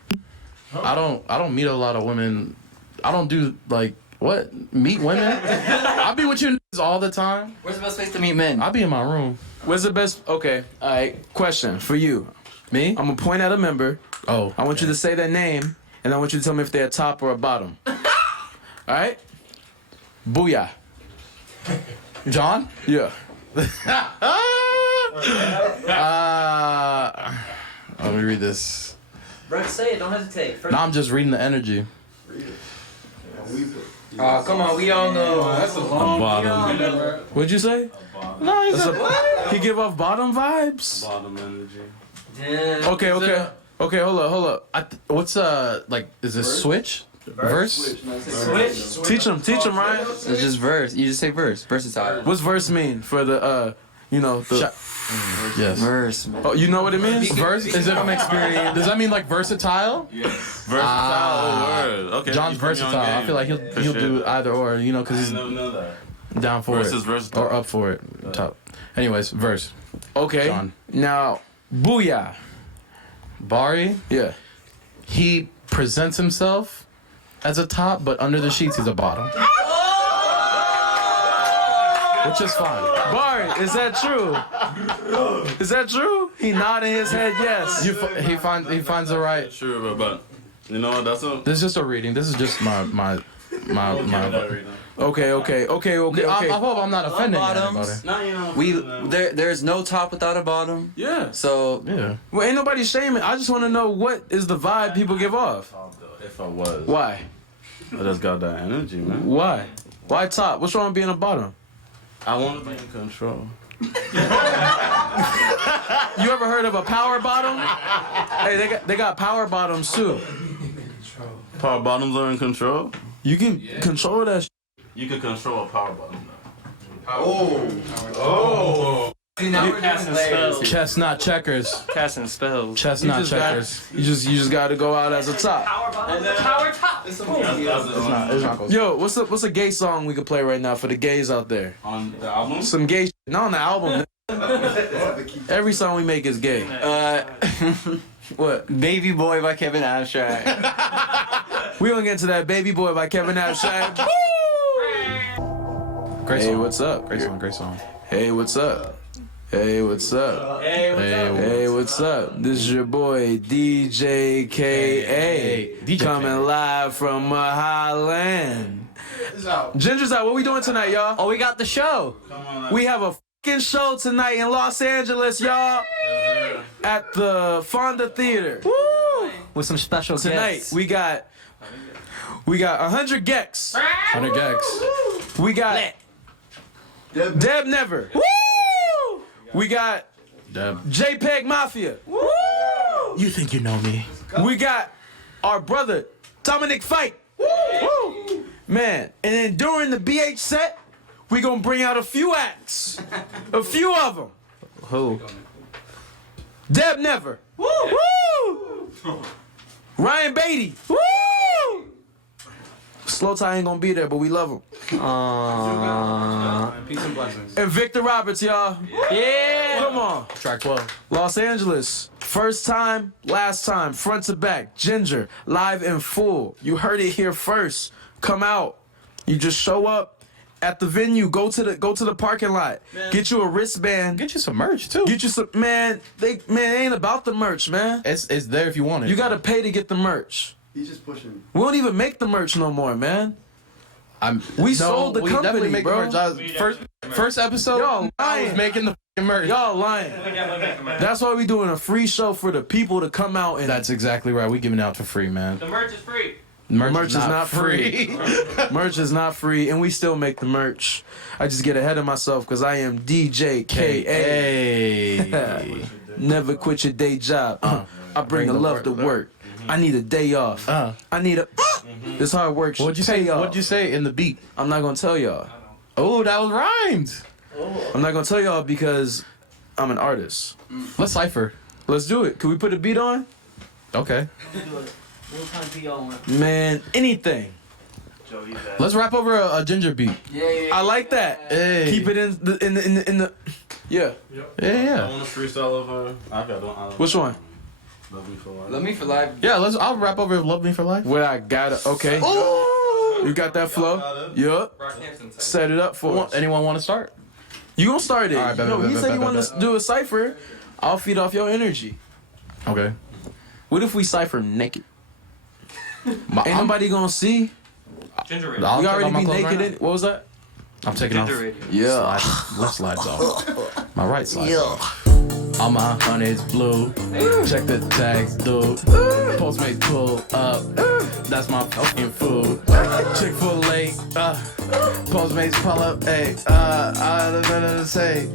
I don't meet a lot of women. I don't do like what? Meet women? I be with you niggas all the time. Where's the best place to meet men? I be in my room. Where's the best? Okay. All right. Question for you. Me? I'm gonna point at a member. Oh. I want you to say their name, and I want you to tell me if they're a top or a bottom. All right? Booyah. John? Yeah. Let me read this. Bro, say it. Don't hesitate. No, I'm just reading the energy. Come on, we all know. That's a bottom. What'd you say? No, he's He give off bottom vibes. Bottom energy. Damn. Okay. Hold up. what's like? Is this switch? Verse? Switch. Teach him, Ryan. It's just verse. You just say verse. Versatile. What's verse mean for the the Yes. Verse, man. Oh, you know what it means? Verse? Is it from experience? Does that mean like versatile? Versatile word. Okay. John's you put me on versatile. I game. feel like he'll do either or, because I he's never know that. down for Verse it is versatile. or up for it. Top. Anyways, verse. Okay. John. Now, booyah. Bari, Yeah. he presents himself as a top, but under the sheets he's a bottom. Which is fine. Bari, is that true? Is that true? He nodding his head yes. He finds the right. Sure, but you know what? That's a This is just a reading. This is just my Okay. I hope I'm not offending Bottoms. There's no top without a bottom. Yeah. So Yeah. Well, ain't nobody shaming. I just want to know what is the vibe people give off. If I was. Why? I just got that energy, man. Why? Why top? What's wrong with being a bottom? I want to be in control. You ever heard of a power bottom? Hey, they got power bottoms too. Power bottoms are in control? You can control that. You can control a power bottom. See, now we're casting spells. Chestnut checkers. Casting spells. Chestnut checkers. You just got to go out as a top. Power top. It's not. Yo, what's a gay song we could play right now for the gays out there? On the album? Some gay shit. Not on the album. Every song we make is gay. What? Baby Boy by Kevin Abstract. We gonna get into that Baby Boy by Kevin Abstract. Great Hey, song. what's up? Great song. Hey, what's up? Hey, what's up? Hey, what's up? This is your boy DJ K.A. DJ coming live from Highland. Ginger's out. What we doing tonight, y'all? Oh, we got the show. We have a fucking show tonight in Los Angeles, y'all. At the Fonda Theater. Woo! With some special Tonight guests. we got 100 Gex. 100 Gex. We got Deb Never. Woo! We got Deb. JPEG Mafia. Woo! You think you know me? We got our brother Dominic Fike. Woo! Man, and then during the BH set, we gonna bring out a few acts. A few of them. Who? Deb Never. Woo! Woo! Ryan Beatty. Woo! Slow Tie ain't gonna be there, but we love him. Peace and blessings. And Victor Roberts, y'all. Yeah! Come on. Track 12. Los Angeles. First time, last time, front to back. Ginger, live in full. You heard it here first. Come out. You just show up at the venue. Go to the parking lot. Man. Get you a wristband. Get you some merch too. Get you some it ain't about the merch, man. It's there if you want it. You gotta pay to get the merch. He's just pushing. We don't even make the merch no more, man. We sold the company, definitely make bro. The merch. First episode, Y'all I was lying. making the f***ing merch. Y'all lying. That's why we doing a free show for the people to come out and. That's exactly right. We giving it out for free, man. The merch is free. Merch is not free. Merch is not free, and we still make the merch. I just get ahead of myself because I am DJ K.A. Hey. Never quit your day job. I bring a love to work. I need a day off. I need a. This hard work. What'd you say? What'd you say in the beat? I'm not gonna tell y'all. Oh, that was rhymed. I'm not gonna tell y'all because I'm an artist. Let's cipher. Let's do it. Can we put a beat on? Okay. Man, anything. Let's rap over a Ginger beat. I like that. Hey. Keep it in the. Yeah. Yeah. I want to freestyle over. Which one? Love Me For Life. Love Me For Life. Yeah, I'll rap over Love Me For Life. What I got it. Okay. Ooh. You got that flow? Yup. Brockhampton. Set it up for us. Anyone want to start? You gonna start it. All right, He said you want to do a cipher. I'll feed off your energy. Okay. What if we cipher naked? Ain't nobody gonna see. Ginger We radio. already be naked in. What was that? I'm taking off. Ginger radio. Yeah. Left slide's off. My right slide's off. All my honey's blue. Check the tags, dude. Postmates pull up. That's my fucking food. Chick-fil-A. Postmates pull up. Hey, I don't know what to say.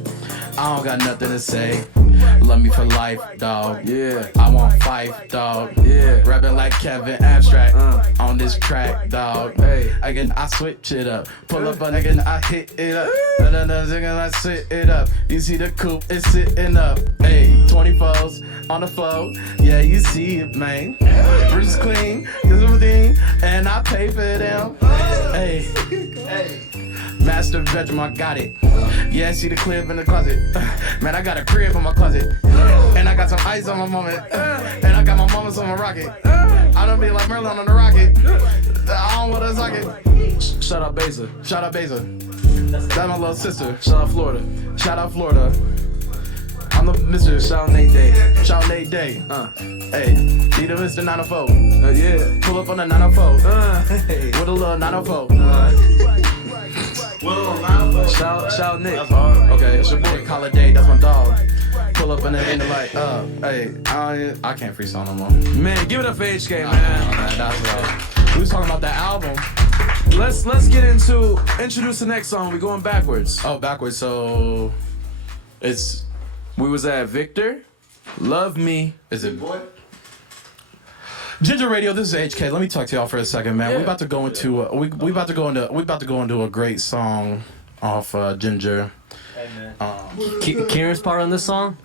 I don't got nothing to say. Love me for life, dog. Yeah. I want fight, dog. Yeah. Rapping like Kevin Abstract on this track, dog. Hey. Again, I switch it up. Pull up and again, I hit it up. Again, I sit it up. You see the coupe is sitting up. Hey, 24s on the floor. Yeah, you see it, man. Bruce clean, this everything, and I pay for them. Hey. Master bedroom, I got it. Yeah, see the crib in the closet. Man, I got a crib in my closet. And I got some ice on my moment. And I got my mamas on my rocket. I don't be like Merlin on the rocket. I don't want to suck it. Shout out Beza. Shout out Beza. That's my little sister. Shout out Florida. Shout out Florida. I'm the Mr. Shout Nate Day. Shout Nate Day. Hey, need a Mr. 904. Yeah. Pull up on the 904. Hey. With a little 904. Shout Nick. Okay, it's your boy Collar Day. That's my dog. Pull up in the like, hey, I can't freestyle no more. Man, give it up for HK, man. That's we was talking about that album. Let's get into introduce the next song. We going backwards. Oh, backwards. So we was at Victor. Love Me. Is it Ginger Radio? This is HK. Let me talk to y'all for a second, man. Yeah. We about to go into we about to go into a great song off Ginger. Hey, man. Kieran's part on this song,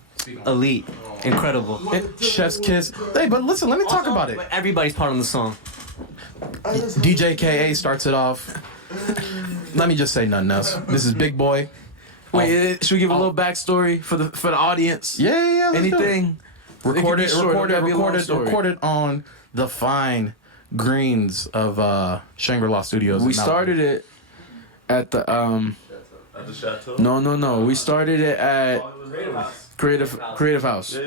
elite, incredible. Chef's kiss. Hey, but listen, let me talk about it. Everybody's part on the song. DJ KA starts it off. Let me just say nothing else. This is Big Boy. Wait, should we give a little backstory for the audience? Yeah. Let's do it. Anything? Recorded on the fine greens of Shangri-La Studios. We started it at the At the chateau? No. We started it at Creative House.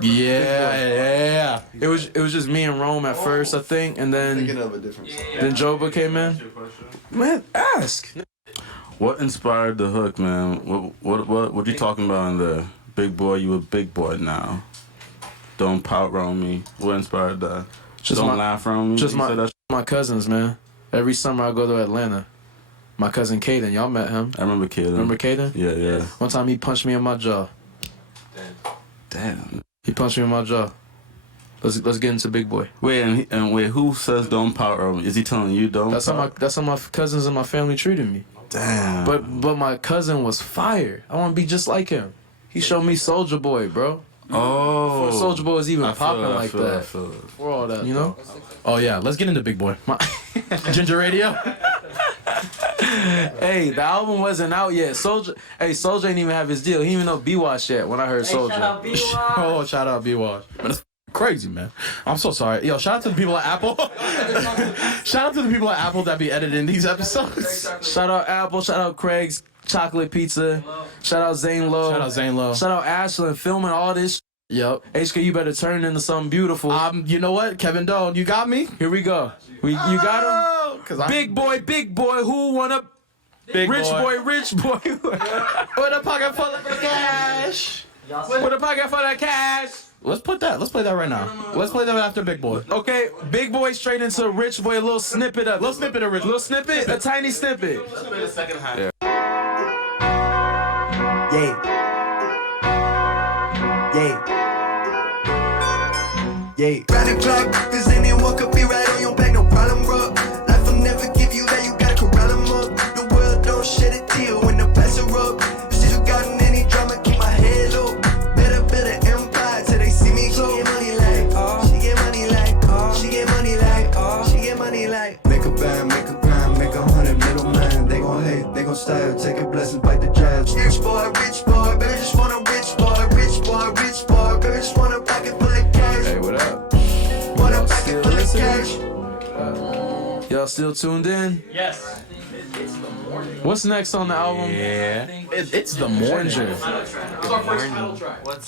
Yeah. It was just me and Rome at first, I think, and then then Joba came in. Man, ask. What inspired the hook, man? What you talking about in there? Big boy, you a big boy now. Don't pout around me. What inspired that? Don't laugh around me. Just You said that? my cousins, man. Every summer I go to Atlanta. My cousin Caden, y'all met him. I remember Caden. Remember Caden? Yeah. One time he punched me in my jaw. Damn. He punched me in my jaw. Let's get into Big Boy. Wait, who says don't pout around me? Is he telling you don't? That's how my cousins and my family treated me. Damn. But my cousin was fire. I want to be just like him. He showed me Soulja Boy, bro. Oh. Before Soulja Boy was even popping like that. I feel it. For all that, you know? Oh yeah, let's get into Big Boy. Ginger Radio. Hey, the album wasn't out yet. Soulja ain't even have his deal. He didn't even know B-Wash yet when I heard Soulja. Oh, shout out B-Wash. Man, that's crazy, man. I'm so sorry. Yo, shout out to the people at Apple. Shout out to the people at Apple that be editing these episodes. Shout out Apple. Shout out Craig's Chocolate Pizza. Shout out Zane Lowe. Shout out Ashlyn filming all this. Yep. HK, you better turn it into something beautiful. You know what? Kevin Doe, you got me? Here we go. You got him? Big boy, who wanna... Rich boy. With a pocket full of cash. With a pocket full of cash. Let's play that right now. Let's play that after Big Boy. Okay, Big Boy straight into Rich Boy, a little snippet of it. Little snippet of Rich. Little snippet, a tiny snippet. Let's play the second half. Yeah. Round the clock, cause anyone could be right on your back, no problem, bro. Life will never give you that, you gotta corral them up. The world don't shed a tear when the pass are up. Since you gotten any drama, keep my head low. Better empire till they see me go. She get money like, she get money like, she get money like, she get money like. Make a band, make a grind, make 100 middlemen. They gon' hate, they gon' style, take a blessing, bite the jabs. Rich boy, baby, just want a rich boy, baby, just want a pocket full of cash. Hey, what up? Y'all still tuned in? Yes. What's next on the album? Yeah. It's the morning. Ginger.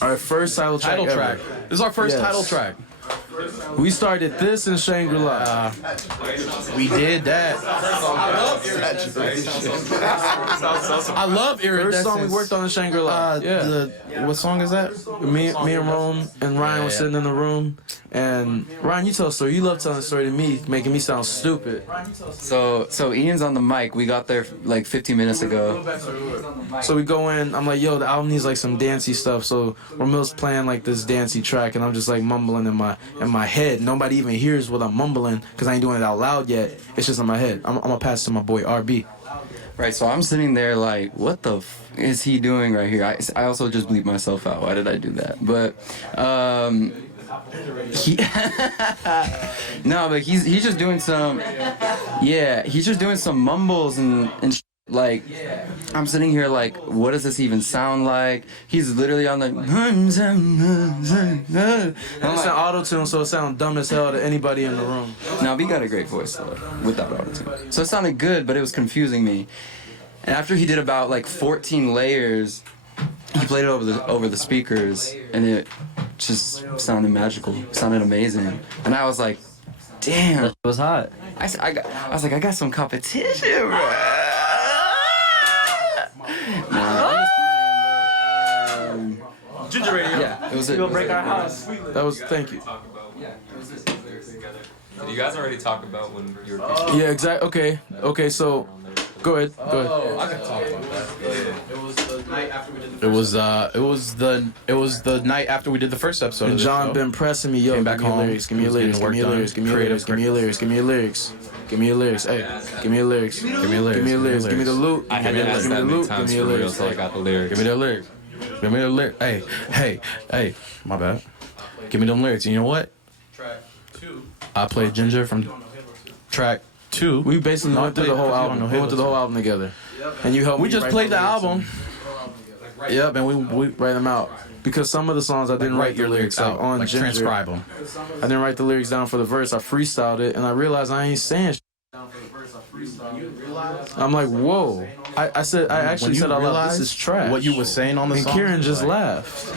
Our first title track. This is our first Yes. title track. We started this in Shangri-La. We did that. I love Iridescence. First song we worked on in Shangri-La. What song is that? Me and Rome and Ryan were sitting in the room. And Ryan, you tell a story. You love telling a story to me, making me sound stupid. So Ian's on the mic. We got there like 15 minutes ago. So we go in. I'm like, yo, the album needs like some dancey stuff. So Ramil's playing like this dancey track, and I'm just like mumbling in my head. Nobody even hears what I'm mumbling because I ain't doing it out loud yet. It's just in my head. I'm gonna pass it to my boy RB. Right, so I'm sitting there like, what the is he doing right here? I also just bleeped myself out. Why did I do that? But no, but he's just doing some, he's just doing some mumbles and like, I'm sitting here like, what does this even sound like? He's literally on the, It's an auto-tune, so it sounds dumb as hell to anybody in the room. No, he got a great voice though, without auto-tune. So it sounded good, but it was confusing me. And after he did about like 14 layers, he played it over the speakers, and it just sounded magical. Sounded amazing, and I was like, damn, It was hot. I was like, I got some competition, bro. Ginger Radio. Yeah, it was. We'll break our house. That was, thank you. Did you guys already talk about when you were? Yeah, exactly. Okay, so go ahead. I can talk about that. It was the night after we did the night after we did the first episode. And of the John show. been pressing me, yo, Came give back me your home, lyrics, give me your was lyrics, getting give me your work lyrics, give me your done, lyrics, give me your lyrics, give me your lyrics, give me your lyrics, hey, give me your lyrics, give me your lyrics, give me the loot, I had give to me ask the that many loot, give times me for your real, lyrics. so I got the lyrics. Give me the lyrics. Give me the lyrics. Hey, my bad. Give me them lyrics. You know what? Track 2. I played Ginger from track 2. We basically went through the whole album. We went through the whole album together, and you helped me. We just write played the lyrics album. Yep, and we write them out because some of the songs I didn't write the lyrics out on like Ginger. transcribe them. I didn't write the lyrics down for the verse. I freestyled it, and I realized I ain't saying. I'm like, whoa. I actually said out loud, this is trash. What you were saying on the and song? Kieran just laughed.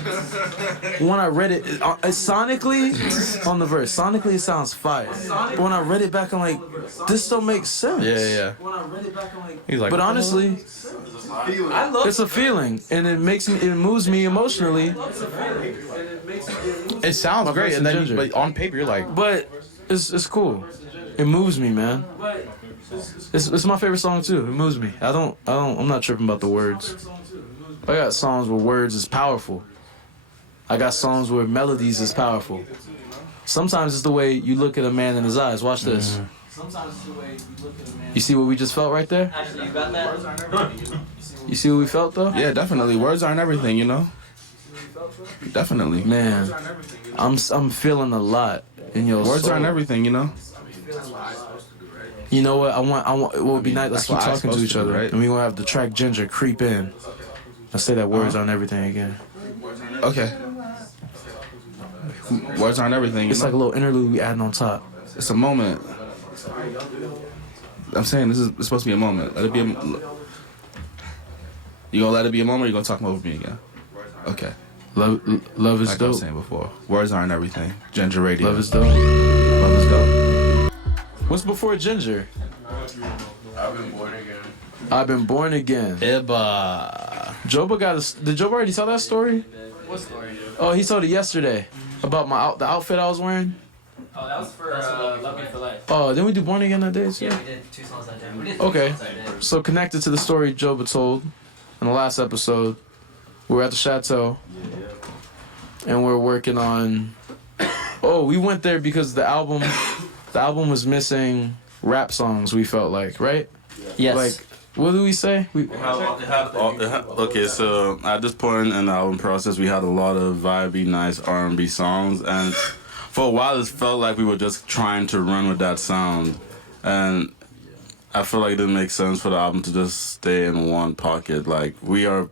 When I read it, sonically, on the verse, sonically it sounds fire. But when I read it back, I'm like, this don't make sense. Yeah. When I read it back, I'm like, He's like, but honestly, it's a feeling, and it moves me emotionally. it sounds My great, verse and then Ginger. but on paper you're like, But it's cool. It moves me, man. It's my favorite song too. It moves me. I'm not tripping about the words. I got songs where words is powerful. I got songs where melodies is powerful. Sometimes it's the way you look at a man in his eyes. Watch this. You see what we just felt right there? Actually, you got that? You see what we felt though? Yeah, definitely. Words aren't everything, you know? Definitely. Man, I'm feeling a lot in your Words soul. aren't everything, you know? You know what? I want. It would be nice. Let's keep That's what I'm talking to supposed each to do, other, right? and we gonna have the track Ginger creep in. I say that words aren't everything again. Okay. Words aren't everything, you It's know? like a little interlude we adding on top. It's a moment. I'm saying it's supposed to be a moment. Let it be a... You gonna let it be a moment or you gonna talk over me again? Okay. Love is Like I was dope. saying before. Words aren't everything. Ginger Radio. Love is dope. Love is dope. What's before Ginger? I've been born again. I've been born again. Ibba. Joba did Joba already tell that story? What story? Oh, he told it yesterday about the outfit I was wearing. Oh, that was for Love Me for Life. Oh, didn't we do Born Again that day too? Yeah, we did 2 songs that day. We did Okay. 3 songs that day. So connected to the story Joba told in the last episode, we were at the chateau, and we're working on. Oh, we went there because the album was missing rap songs. We felt like, right? Yes. Like, what do we say? Okay, so at this point in the album process, we had a lot of vibey, nice R&B songs, and for a while it felt like we were just trying to run with that sound, and I feel like it didn't make sense for the album to just stay in one pocket. Like, we are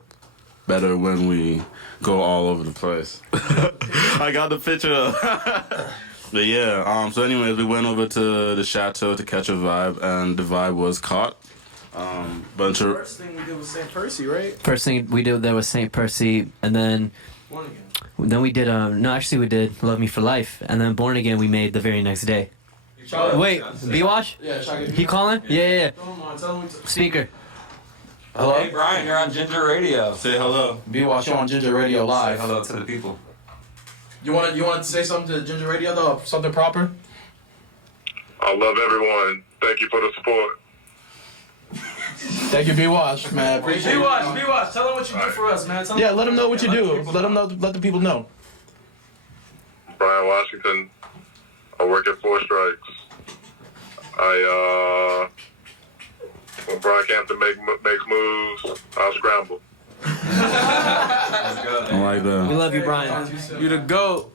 better when we go all over the place. I got the picture. But yeah, so anyways, we went over to the chateau to catch a vibe, and the vibe was caught. Bunch of First thing we did was St. Percy, right? First thing we did there was St. Percy, and then we did we did Love Me for Life, and then Born Again we made the very next day. Wait, B-Wash? Yeah, He calling? Yeah. Speaker. Hello? Hey, Brian, you're on Ginger Radio. say hello. B-Wash on Ginger Radio Say Live. hello to the people. You want to say something to Ginger Radio though? Something proper? I love everyone. Thank you for the support. Thank you, B-Wash, man. Appreciate it. B-Wash, tell them what you do for us, man. Yeah, let them know what you do. Let them know. Let the people know. Brian Washington. I work at 4 Strikes. When Brockhampton makes moves, I'll scramble. I like We that. love you, Brian. You the GOAT.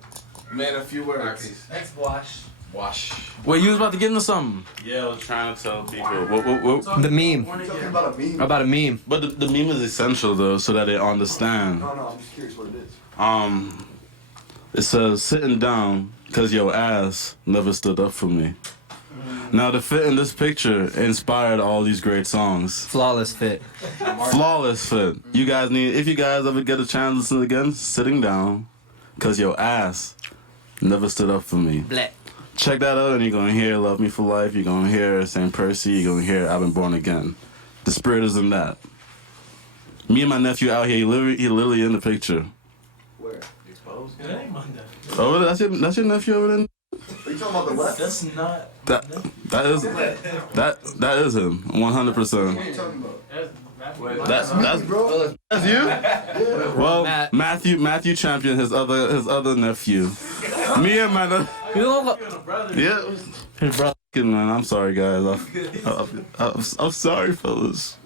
Man, a few words. Thanks, Wash. Wash. Wait, you was about to get into something. Yeah, I was trying to tell people. The meme. About a meme. But the meme is essential though, so that they understand. No, I'm just curious what it is. It says sitting down because your ass never stood up for me. Now the fit in this picture inspired all these great songs. Flawless fit. Flawless fit. You guys need, if you guys ever get a chance to listen again, sitting down, cause your ass never stood up for me. Black. Check that out and you're gonna hear Love Me For Life, you're gonna hear St. Percy, you're gonna hear I've Been Born Again. The spirit is in that. Me and my nephew out here, he literally in the picture. Where? Exposed? It ain't my nephew. Oh, that's your nephew over there? Are you talking about the left? That's not. That is him, 100%. What are you talking about? That's you? Well, Matthew Champion, his other nephew. Me and my yeah, his brother. Man, I'm sorry, guys. I'm sorry, fellas.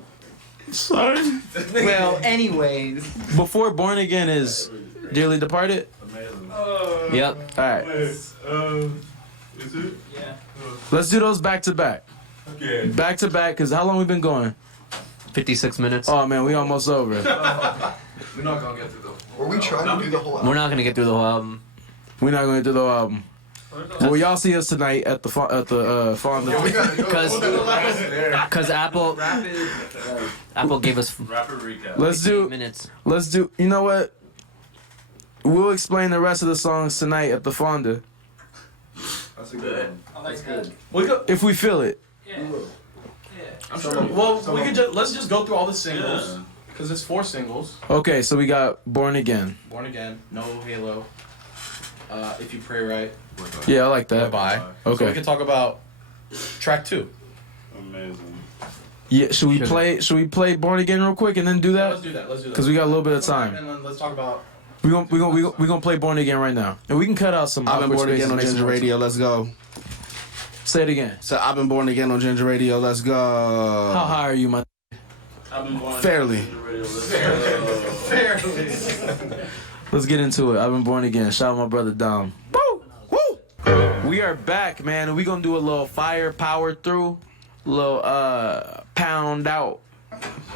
Sorry. Well, anyways. Before Born Again is Dearly Departed? Yep. Alright. Is it? Yeah. Let's do those back to back. Okay. Back to back, because how long we been going? 56 minutes. Oh man, we almost over. We're not gonna get through the. Were we trying to do the whole album? We're not gonna get through the whole album. We're not going to do the whole album. Well, y'all see us tonight at the Fonda. Because Apple gave us Rapid recap. Let's do. minutes. Let's do. You know what? We'll explain the rest of the songs tonight at the Fonda. That's a good one. That's good. If we feel it. I'm sure. Well, we could let's just go through all the singles because it's 4 singles. Okay, so we got Born Again. Born Again, No Halo. If You Pray Right. Yeah, I like that. Bye. Okay. So we can talk about track 2. Amazing. Yeah, should we play Born Again real quick and then do that? Let's do that. Because we got a little bit of time. And then let's talk about. We gonna play Born Again right now, and we can cut out some. I've been awkward born spaces again on and make some Ginger more Radio. Let's go. Say it again. So I've been born again on Ginger Radio. Let's go. How high are you, my? I've been born Fairly. Let's get into it. I've been born again. Shout out my brother Dom. Woo! Woo! We are back, man, and we gonna do a little fire power through, a little pound out.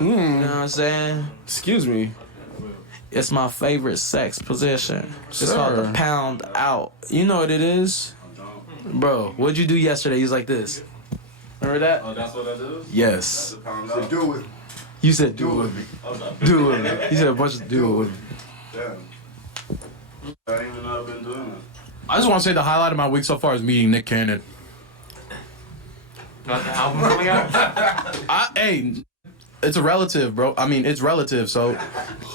You know what I'm saying? Excuse me. It's my favorite sex position. It's called the pound out. You know what it is? Bro, what'd you do yesterday? He was like this. Remember that? Oh, that's what I do? Yes. Do it. You said do it with me. Do it with me. He said a bunch of do it with me. Damn. I didn't even know I've been doing it. I just want to say the highlight of my week so far is meeting Nick Cannon. Not the album coming out? Hey, it's a relative, bro. I mean, it's relative. So,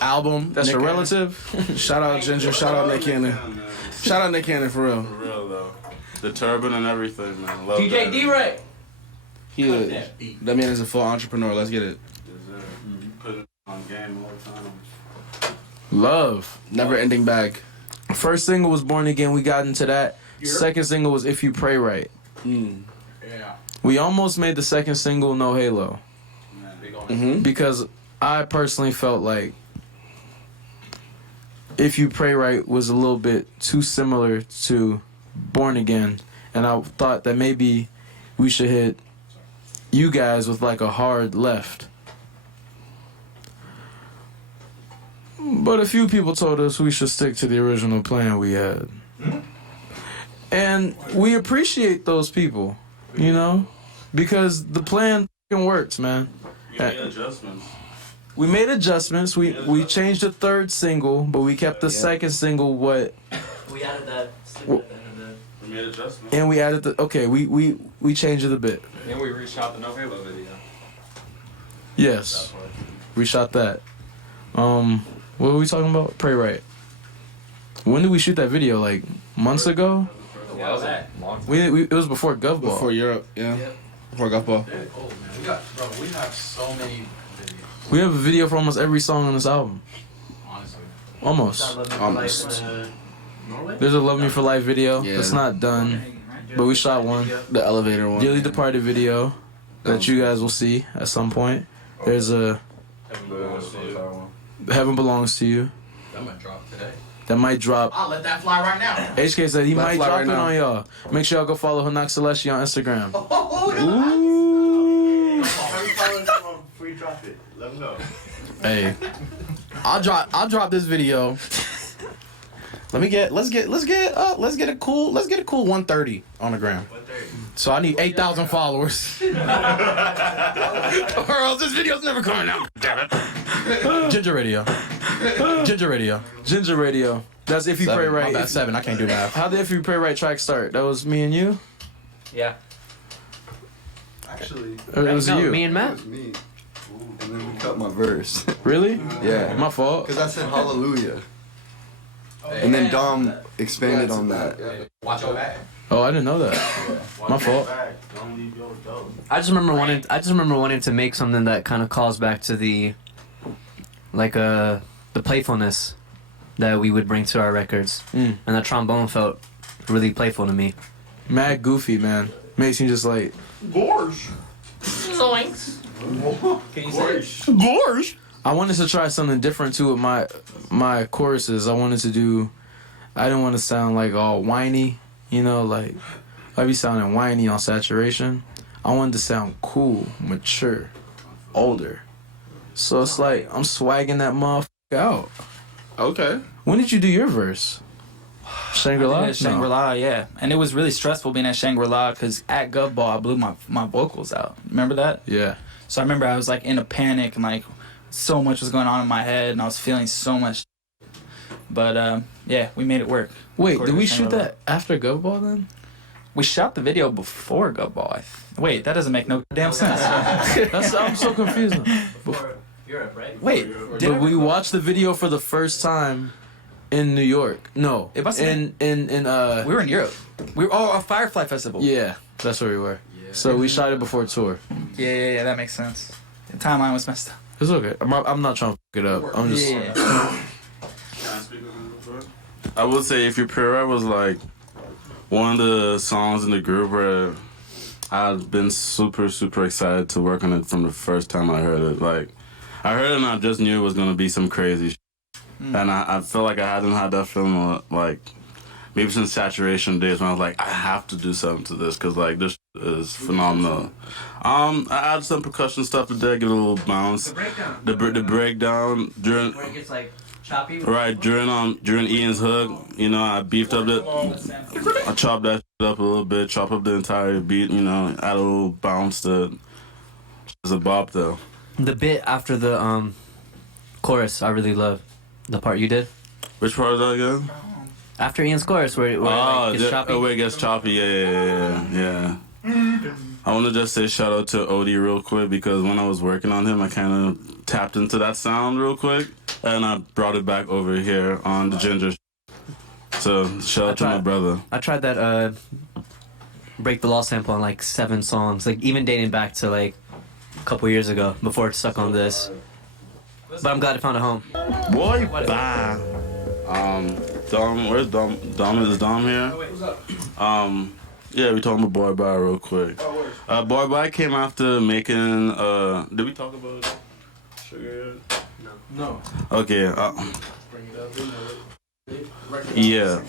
album. That's Nick your Cannon. relative? Shout out Ginger. Shout out Nick Cannon. Shout out Nick Cannon for real. For real, though. The turban and everything, man. Love DJ that. D-Ray. That man is a full entrepreneur. Let's get it. Put it on game all the time. Love. Never ending bag. First single was Born Again. We got into that. Second single was If You Pray Right. Yeah. We almost made the second single No Halo. Because I personally felt like If You Pray Right was a little bit too similar to Born Again. And I thought that maybe we should hit you guys with like a hard left. But a few people told us we should stick to the original plan we had. And we appreciate those people, you know? Because the plan f***ing works, man. We made adjustments. We made adjustments. We changed the third single, but we kept the second single what? We added that. We made adjustments. And we added the okay, we changed it a bit. And we reshot the No Halo video. Yes. We shot that. What were we talking about? Pray Right. When did we shoot that video? Like months ago? Yeah, that was a long time. It was before Gov Ball. Before Europe, yeah. Before Golf Ball. We have so many videos. We have a video for almost every song on this album. Honestly. Almost. Norway? There's a Love Me For Life video. Yeah. It's not done, but we shot one. The elevator one. Dearly Departed video that you guys will see at some point. There's a Heaven Belongs to You. That might drop today. That might drop. I'll let that fly right now. HK said he Let might fly drop right it now. on y'all. Make sure y'all go follow Hanak Celestia on Instagram. Before you drop it, let me know. Hey, I'll drop this video. Let's get a cool 130 on the gram. 130. So I need 8,000 followers. Or else this video's never coming out. Damn it. Ginger Radio. Ginger Radio. Ginger Radio. That's If You Pray Seven. Right. My bad, 7. I can't do math. How did If You Pray Right track start? That was me and you? Yeah. Actually, Or it was No, you? me and it Matt. was me. And then we cut my verse. Really? Yeah. My fault. Because I said hallelujah. And then Dom expanded on that. Watch your back. Oh, I didn't know that. My fault. I just remember wanting to make something that kind of calls back to the playfulness that we would bring to our records. And that trombone felt really playful to me. Mad goofy, man. Makes me just like Gorge. Zoinks. Can you say it? Gorge. I wanted to try something different too with my choruses. I didn't want to sound like all whiny, you know, like I be sounding whiny on Saturation. I wanted to sound cool, mature, older. So it's like I'm swagging that motherfucker out. Okay. When did you do your verse? Shangri-La? At Shangri-La, yeah. And it was really stressful being at Shangri-La because at Gov Ball, I blew my vocals out. Remember that? Yeah. So I remember I was like in a panic and like so much was going on in my head and I was feeling so much. But yeah, we made it work. Wait, Recorded did we at shoot Shangri-La. that after Gov Ball then? We shot the video before Gov Ball. Wait, that doesn't make no damn sense. I'm so confused. Europe, right? Wait, But we watched the video for the first time in New York. No, It must in we were in Europe. We were a Firefly Festival. Yeah, that's where we were. So we shot it before tour. Yeah, that makes sense. The timeline was messed up. It's okay. I'm not trying to fuck it up. I'm just. Yeah. I would say If You Pray Right was like one of the songs in the group where I've been super, super excited to work on it from the first time I heard it. Like, I heard it and I just knew it was going to be some crazy shit. And I feel like I hadn't had that feeling like maybe since Saturation days when I was like, I have to do something to this because like this is phenomenal. I add some percussion stuff to there, get a little bounce. The breakdown during Where it gets like choppy. right during Ian's hook, you know, I beefed up I chopped that shit up a little bit, chop up the entire beat, you know, add a little bounce to it. It's a bop though. The bit after the chorus, I really love. The part you did? Which part is that again? After Ian's chorus, where it like, gets choppy. Where it gets choppy, yeah. I want to just say shout out to Odie real quick because when I was working on him, I kind of tapped into that sound real quick and I brought it back over here on the Ginger. So shout out to my brother. I tried that Break the Law sample on like 7 songs, like even dating back to like a couple years ago before it stuck on this. But I'm glad I found a home. Boy, bye. Dom, where's Dom? Is Dom here? Yeah, we talking about Boy Bye real quick. Boy Bye came after making, did we talk about Sugar yet? No. Okay, yeah.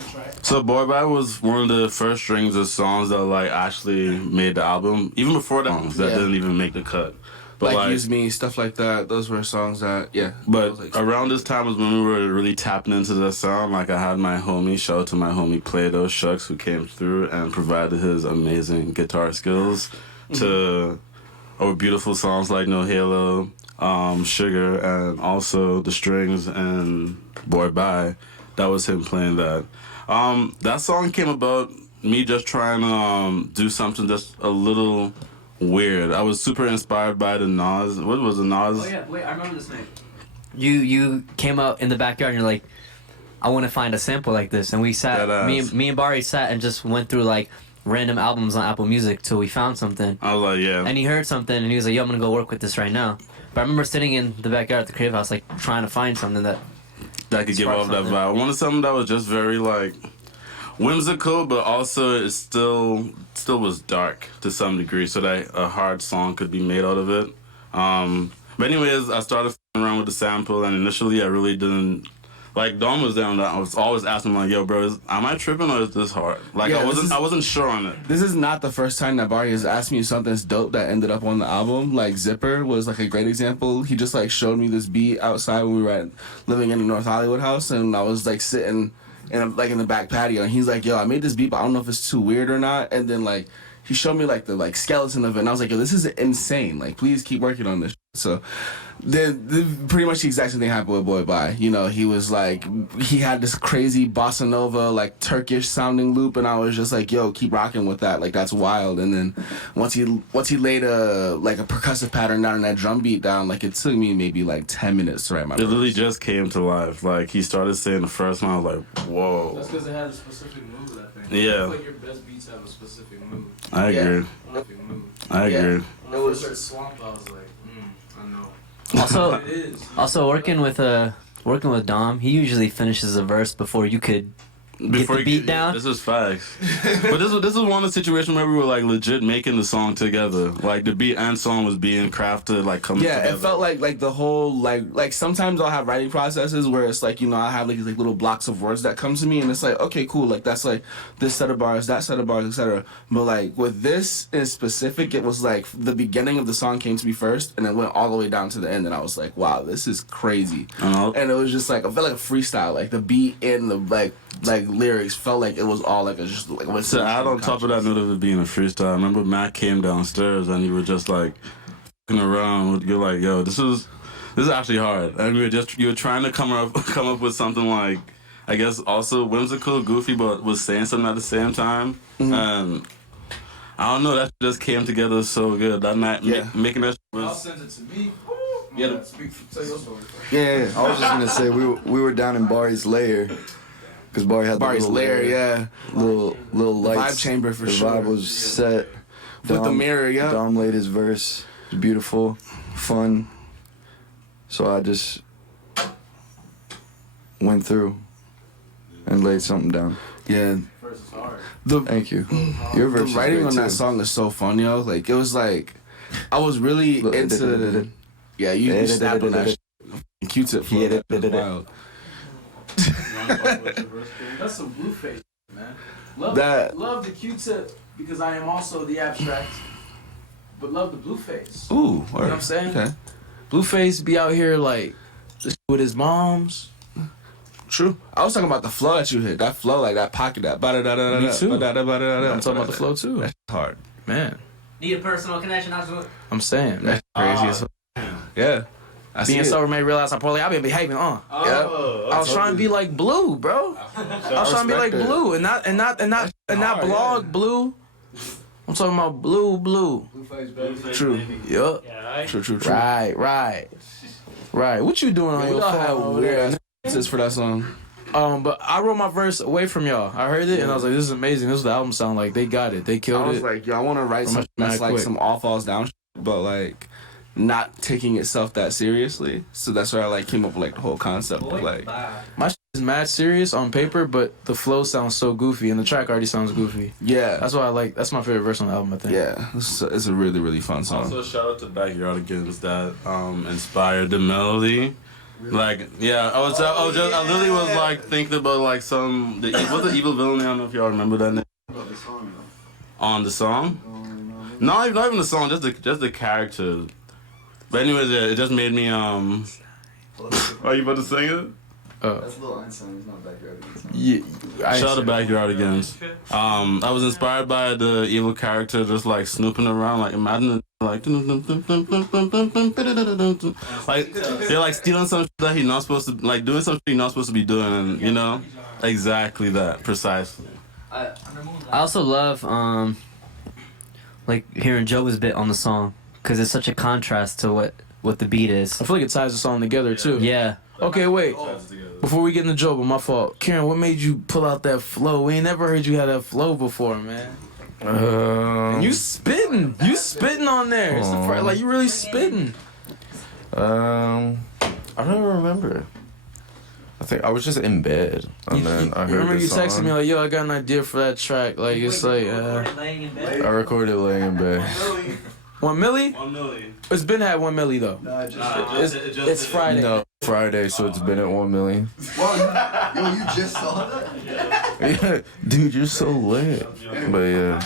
So Boy Bye was one of the first strings of songs that like actually made the album. Even before that, songs that didn't even make the cut. But like Use Me, stuff like that. Those were songs that, yeah. But around this time was when we were really tapping into the sound. Like I had my homie, shout out to my homie Play-Doh Shucks, who came through and provided his amazing guitar skills to beautiful songs like No Halo, Sugar, and also the strings and Boy Bye. That was him playing that. That song came about me just trying to do something just a little weird. I was super inspired by the Nas. What was the Nas? Oh yeah, wait, I remember this name. You came out in the backyard and you're like, I want to find a sample like this, and we sat. Me and Barry sat and just went through like random albums on Apple Music till we found something. I was like, yeah. And he heard something and he was like, yo, I'm gonna go work with this right now. But I remember sitting in the backyard at the Crave House, like trying to find something that could give off that vibe. I wanted something that was just very like whimsical, but also it still was dark to some degree, so that a hard song could be made out of it. But anyways, I started f***ing around with the sample, and initially I really didn't. Like Dom was down. I was always asking him, like, "Yo, bro, am I tripping or is this hard?" Like I wasn't sure on it. This is not the first time that Barry has asked me something's dope that ended up on the album. Like Zipper was like a great example. He just like showed me this beat outside when we were living in the North Hollywood house, and I was like sitting in the back patio, and he's like, "Yo, I made this beat, but I don't know if it's too weird or not." And then like he showed me like the like skeleton of it, and I was like, yo, this is insane. Like, please keep working on this. So, the pretty much the exact same thing happened with Boy Bye. You know, he was like, he had this crazy bossa nova, like Turkish sounding loop, and I was just like, yo, keep rocking with that. Like, that's wild. And then once he laid a percussive pattern down and that drum beat down, like it took me maybe like 10 minutes to write my. It literally just came to life. Like he started saying the first one, I was like, whoa. That's because it had a specific mood, I think. Yeah. I feel like your best beats have a specific mood. I agree. I agree. When it was Swamp, I was like, I know. Also working with Dom, he usually finishes a verse before you could get the beat down. This is facts. But this is one of the situations where we were like legit making the song together. Like the beat and song was being crafted, like coming together. Yeah, it felt like the whole like sometimes I'll have writing processes where it's like, you know, I have like these like little blocks of words that come to me, and it's like, okay, cool, like that's like this set of bars, that set of bars, etc. But like with this in specific, it was like the beginning of the song came to me first, and it went all the way down to the end, and I was like, wow, this is crazy. And it was just like I felt like a freestyle, like the beat and the like lyrics felt like it was all like just like. To add on top of that note of it being a freestyle, I remember Matt came downstairs and you were just like f***ing around. You're like, yo, this is actually hard. And you were trying to come up with something like, I guess also whimsical, goofy, but was saying something at the same time. And I don't know, that just came together so good that night. Making that was. I'll send it to me. Yeah. Tell your story. Yeah, I was just gonna say we were down in Barry's lair. Because Barry had Barry's lair, yeah. Little lights. Vibe chamber for the sure. The vibe was set. With the mirror, yeah. Dom laid his verse. It was beautiful, fun. So I just went through and laid something down. Yeah. Thank you. Your verse the writing on too. that song is so fun, yo. Like, it was like, I was really into... Yeah, you snapped on that shit. Q-tip flow. That was wild. That's some Blueface, man. Love the Q-tip because I am also the abstract, but love the Blueface. Ooh, you know what I'm saying? Okay. Blueface be out here like with his moms. True. I was talking about the flow that you hit. That flow, like that pocket, that ba-da-da-da-da-da. Me too. I'm talking about the flow too. That's hard. Man. Need a personal connection. I'm saying. That's crazy as fuck. Yeah. Being sober made me realize how poorly I've been behaving I was trying to be like Blue, bro. I was trying to be like Blue and not blog Blue. I'm talking about Blue. True. Yup. Yeah, True. Right. What you doing on your phone? Weird for that song. But I wrote my verse away from y'all. I heard it and I was like, this is amazing. This is the album sound like. They got it. They killed it. I was like, yo, I want to write something that's like some all falls down shit, but like not taking itself that seriously. So that's where I like came up with like the whole concept of like my shit is mad serious on paper, but the flow sounds so goofy and the track already sounds goofy. Yeah. That's why I like. That's my favorite verse on the album, I think. Yeah, it's a really, really fun song. Also, shout out to Backyardigans that inspired the melody. Like, yeah, I literally was like thinking about like what's the evil villain? I don't know if y'all remember that name. On the song? Not even the song, just the character. But anyways, yeah, it just made me Are you about to sing it? That's Lil Einstein, he's not Backyardigans. Yeah, shout out to Backyardigans. I was inspired by the evil character just like snooping around, like imagine like they're like stealing some shit that he's not supposed to, like doing something he's not supposed to be doing, and you know, exactly that, precisely. I also love like hearing Joe's bit on the song because it's such a contrast to what the beat is. I feel like it ties the song together too. Yeah. Okay, wait. Before we get into Joe, but my fault. Karen, what made you pull out that flow? We ain't never heard you have that flow before, man. And you spitting on there. It's the first, like you really spitting. I don't even remember. I think I was just in bed, and then I heard remember this you texted song. me like, yo, I got an idea for that track. Like it's like I recorded laying in bed. 1 milli? 1 million. It's been at 1 milli though. It's Friday. No, Friday, so it's been at 1 million. Yo, you just saw that? Yeah, dude, you're so lit. But yeah.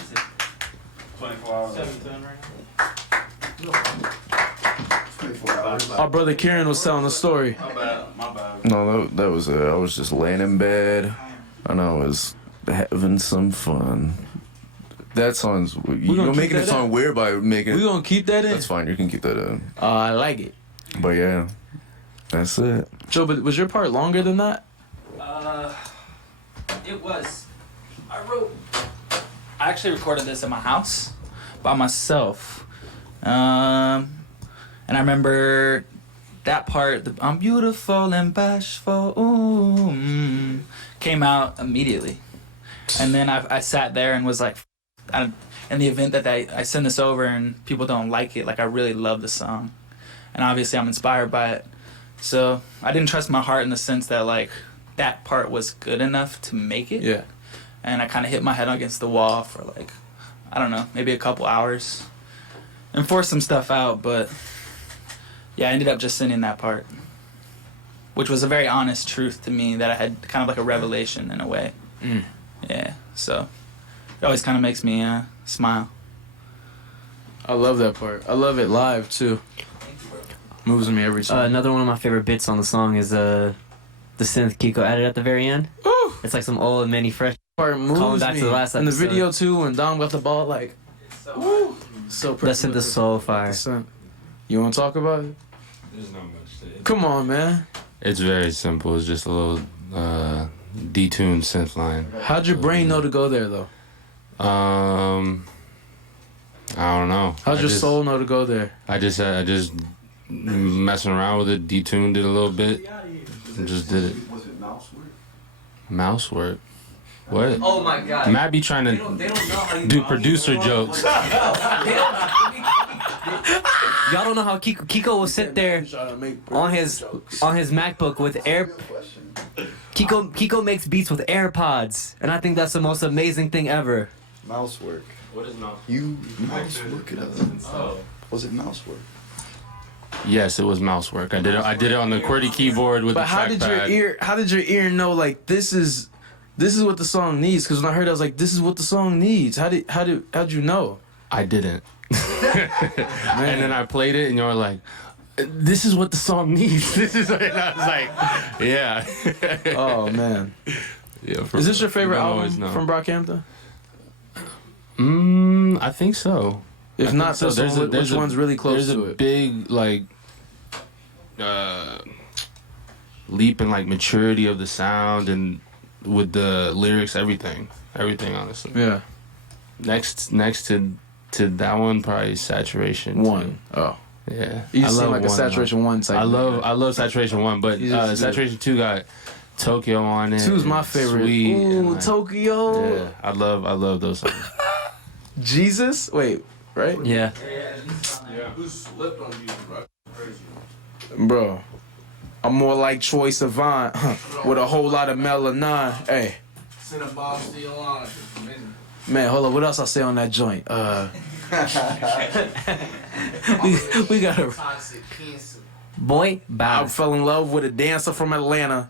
24 hours. Our brother Kieran was telling the story. My bad. No, that was it. I was just laying in bed, and I was having some fun. That song's. gonna You're keep making that the song in. weird by making it. We gonna keep that in. That's fine. You can keep that in. I like it. But yeah, that's it. Joe, but was your part longer than that? It was. I actually recorded this at my house by myself. And I remember that part, I'm beautiful and bashful, ooh, came out immediately. And then I sat there and was like, in the event that I send this over and people don't like it, like I really love the song. And obviously I'm inspired by it. So I didn't trust my heart in the sense that like that part was good enough to make it. Yeah. And I kind of hit my head against the wall for like, I don't know, maybe a couple hours and forced some stuff out. But yeah, I ended up just sending that part, which was a very honest truth to me that I had kind of like a revelation in a way. Yeah, so it always kind of makes me smile. I love that part. I love it live too. Moves me every time. Another one of my favorite bits on the song is the synth Kiko added at the very end. Ooh. It's like some old Manny Fresh. Part moves Calling back me. to the last in the episode. video too, when Dom got the ball, like, woo, so pretty. That synth is so fire. You want to talk about it? There's not much to it. Come on, man. It's very simple. It's just a little detuned synth line. How'd your brain know to go there though? I don't know. How'd your soul know to go there? I just messing around with it, detuned it a little bit, and just did it. Was it mouse work? Mouse work. What? Oh my god. Matt be trying to do producer jokes. Y'all don't know how Kiko will sit there on his MacBook with Kiko makes beats with AirPods, and I think that's the most amazing thing ever. Mouse work. What is mouse? You mouse work it up. Oh. Was it mouse work? Yes, it was mouse work. I did it on the QWERTY keyboard with But the how did your ear know like this is what the song needs? Because when I heard it, I was like, this is what the song needs. how'd you know? I didn't. And then I played it, and you're like, this is what the song needs. This is what, and I was like, yeah. Oh man. Yeah. Is this your favorite album from Brockhampton? I think so. If not, so which one's really close to it? There's a big like leap in like maturity of the sound and with the lyrics, everything honestly. Yeah. Next to that one, probably Saturation 1. Oh. Yeah. You seem like a Saturation 1 type. I love Saturation 1, but Saturation 2 got Tokyo on it. 2's my favorite. Sweet, Ooh, like, Tokyo. Yeah, I love those songs. Jesus? Wait, right? Yeah. Who slipped on you, bro? Bro, I'm more like Troye Sivan with a whole lot of melanin. Hey. Cinnabon still on. Man, hold on. What else I say on that joint? we gotta. Boy, bow. I fell in love with a dancer from Atlanta.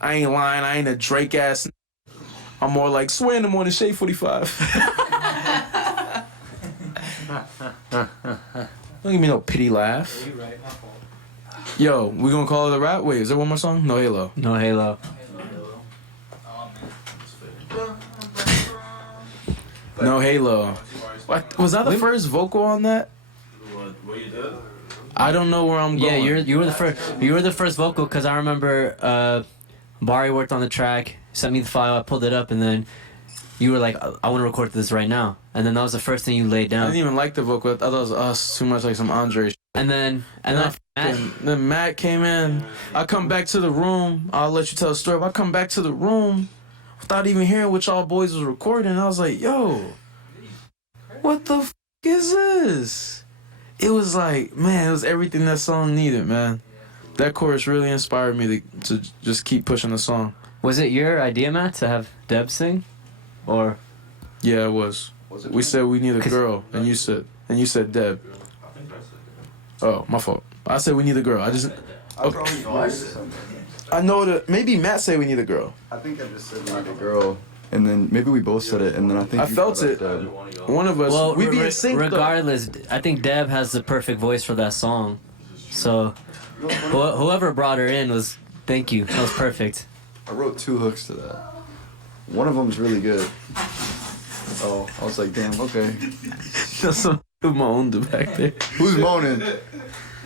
I ain't lying. I ain't a Drake ass. I'm more like Sway in the morning, Shade 45. Don't give me no pity laugh. Yo, we gonna call it a rap? Wait, is there one more song? No Halo. No Halo. No Halo. What, was I the first vocal on that? I don't know where I'm going. Yeah, you were the first. You were the first vocal because I remember Bari worked on the track, sent me the file, I pulled it up, and then you were like, "I want to record this right now," and then that was the first thing you laid I down. didn't even like the vocal. I thought it was us too much like some Andre. And then Then Matt came in. I come back to the room. I'll let you tell the story. If I come back to the room without even hearing what y'all boys was recording, I was like, yo, what the f is this? It was like, man, it was everything that song needed, man. That chorus really inspired me to just keep pushing the song. Was it your idea, Matt, to have Deb sing, or? Yeah, it was. We said we need a girl, and you said Deb. Oh, my fault. I said we need a girl. I know that maybe Matt said we need a girl. I think I just said we need a girl, and then maybe we both said it, and then I think I felt it. One of us. Well, we be in sync. regardless, I think Deb has the perfect voice for that song. So, whoever brought her in was, thank you. That was perfect. I wrote 2 hooks to that. One of them's really good. Oh, I was like, damn, okay. That's some moaned back there. Who's moaning?